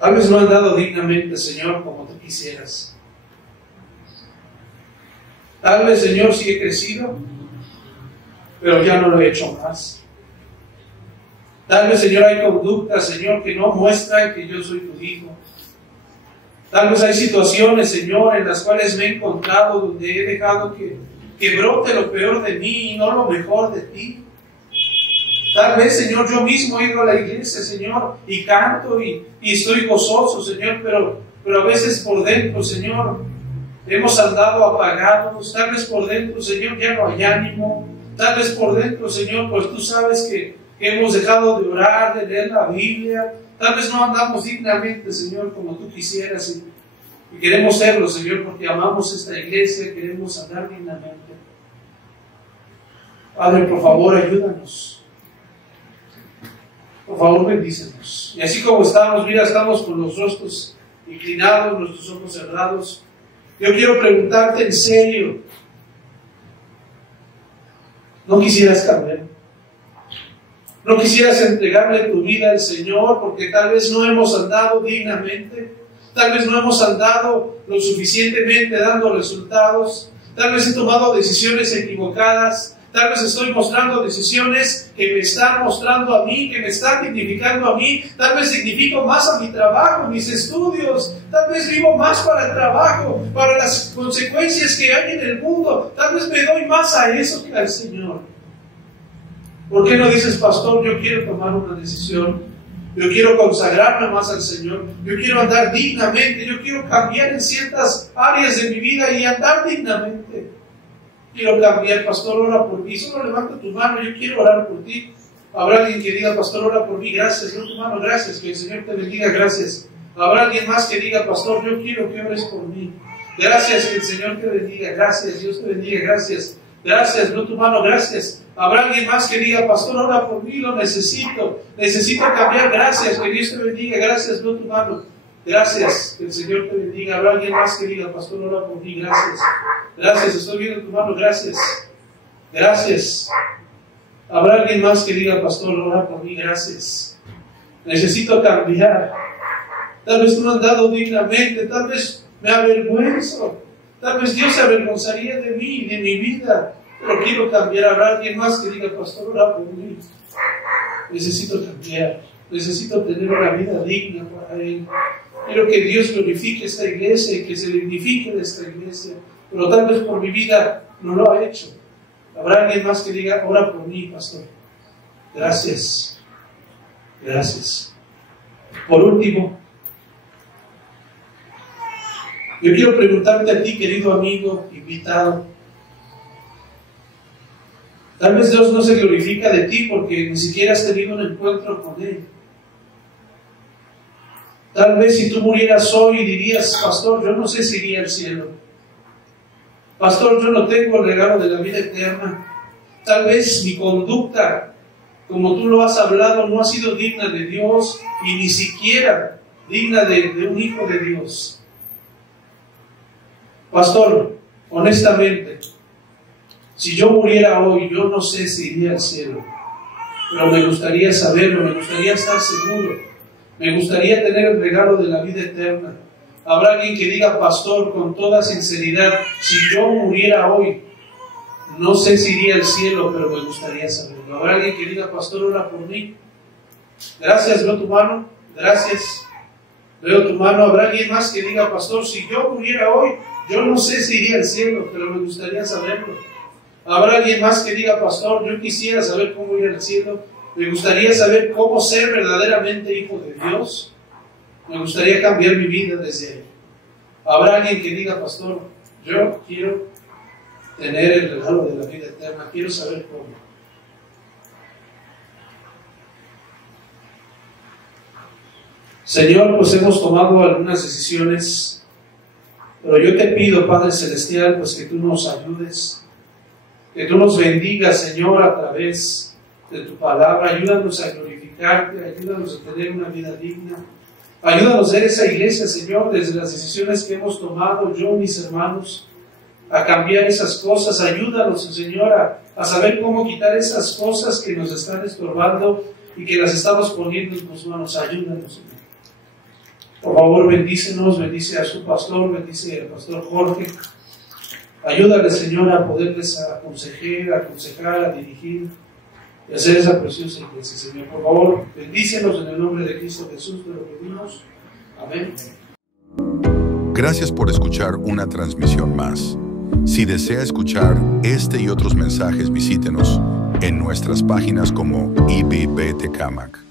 tal vez no han dado dignamente, Señor, como tú quisieras. Tal vez, Señor, sí he crecido, pero ya no lo he hecho más. Tal vez, Señor, hay conductas, Señor, que no muestran que yo soy tu hijo. Tal vez hay situaciones, Señor, en las cuales me he encontrado donde he dejado que brote lo peor de mí y no lo mejor de ti. Tal vez, Señor, yo mismo he ido a la iglesia, Señor, y canto y estoy gozoso, Señor, pero a veces por dentro, Señor, hemos andado apagados. Tal vez por dentro, Señor, ya no hay ánimo. Tal vez por dentro, Señor, pues tú sabes que hemos dejado de orar, de leer la Biblia. Tal vez no andamos dignamente, Señor, como tú quisieras. Y queremos serlo, Señor, porque amamos esta iglesia, queremos andar dignamente. Padre, por favor, ayúdanos. Por favor, bendícenos. Y así como estamos, mira, estamos con los rostros inclinados, nuestros ojos cerrados. Yo quiero preguntarte en serio, ¿no quisieras cambiar? ¿No quisieras entregarle tu vida al Señor? Porque tal vez no hemos andado dignamente, tal vez no hemos andado lo suficientemente dando resultados, tal vez he tomado decisiones equivocadas, tal vez estoy mostrando decisiones que me están mostrando a mí, que me están dignificando a mí, tal vez significo más a mi trabajo, mis estudios, tal vez vivo más para el trabajo, para las consecuencias que hay en el mundo, tal vez me doy más a eso que al Señor. ¿Por qué no dices, pastor, yo quiero tomar una decisión? Yo quiero consagrarme más al Señor. Yo quiero andar dignamente. Yo quiero cambiar en ciertas áreas de mi vida y andar dignamente. Quiero cambiar, pastor, ora por mí. Solo levanta tu mano, yo quiero orar por ti. Habrá alguien que diga, pastor, ora por mí. Gracias, no tu mano, gracias. Que el Señor te bendiga, gracias. Habrá alguien más que diga, pastor, yo quiero que ores por mí. Gracias, que el Señor te bendiga. Gracias, Dios te bendiga, gracias. Gracias, no tu mano, gracias. Habrá alguien más que diga, pastor, ora por mí, lo necesito. Necesito cambiar, gracias, que Dios te bendiga, gracias, no tu mano. Gracias, que el Señor te bendiga. Habrá alguien más que diga, pastor, ora por mí, gracias. Gracias, estoy viendo tu mano, gracias. Gracias. Habrá alguien más que diga, pastor, ora por mí, gracias. Necesito cambiar. Tal vez tú no has andado dignamente, tal vez me avergüenzo. Tal vez Dios se avergonzaría de mí, de mi vida, pero quiero cambiar. Habrá alguien más que diga, pastor, ora por mí. Necesito cambiar, necesito tener una vida digna para Él. Quiero que Dios glorifique esta iglesia y que se dignifique de esta iglesia, pero tal vez por mi vida no lo ha hecho. Habrá alguien más que diga, ora por mí, pastor. Gracias, gracias. Por último, yo quiero preguntarte a ti, querido amigo, invitado. Tal vez Dios no se glorifica de ti porque ni siquiera has tenido un encuentro con Él. Tal vez si tú murieras hoy dirías, pastor, yo no sé si iría al cielo. Pastor, yo no tengo el regalo de la vida eterna. Tal vez mi conducta, como tú lo has hablado, no ha sido digna de Dios y ni siquiera digna de un hijo de Dios. Pastor, honestamente, si yo muriera hoy, yo no sé si iría al cielo, pero me gustaría saberlo, me gustaría estar seguro, me gustaría tener el regalo de la vida eterna. Habrá alguien que diga, pastor, con toda sinceridad, si yo muriera hoy, no sé si iría al cielo, pero me gustaría saberlo. Habrá alguien que diga, pastor, ora por mí. Gracias, veo tu mano, gracias. Veo tu mano. Habrá alguien más que diga, pastor, si yo muriera hoy, yo no sé si iría al cielo, pero me gustaría saberlo. Habrá alguien más que diga, pastor, yo quisiera saber cómo ir al cielo, me gustaría saber cómo ser verdaderamente hijo de Dios, me gustaría cambiar mi vida desde ahí. Habrá alguien que diga, pastor, yo quiero tener el regalo de la vida eterna, quiero saber cómo. Señor, pues hemos tomado algunas decisiones, pero yo te pido, Padre Celestial, pues que tú nos ayudes, que tú nos bendigas, Señor, a través de tu palabra. Ayúdanos a glorificarte, ayúdanos a tener una vida digna. Ayúdanos a ser esa iglesia, Señor, desde las decisiones que hemos tomado, yo y mis hermanos, a cambiar esas cosas. Ayúdanos, Señor, a saber cómo quitar esas cosas que nos están estorbando y que las estamos poniendo en tus manos. Ayúdanos, Señor. Por favor, bendícenos, bendice a su pastor, bendice al pastor Jorge, Ayúdale, Señor, a poderles aconsejar, a dirigir y hacer esa preciosa iglesia, Señor. Por favor, bendícenos en el nombre de Cristo Jesús, te lo pedimos. Amén. Gracias por escuchar una transmisión más. Si desea escuchar este y otros mensajes, visítenos en nuestras páginas como IBB Tecámac.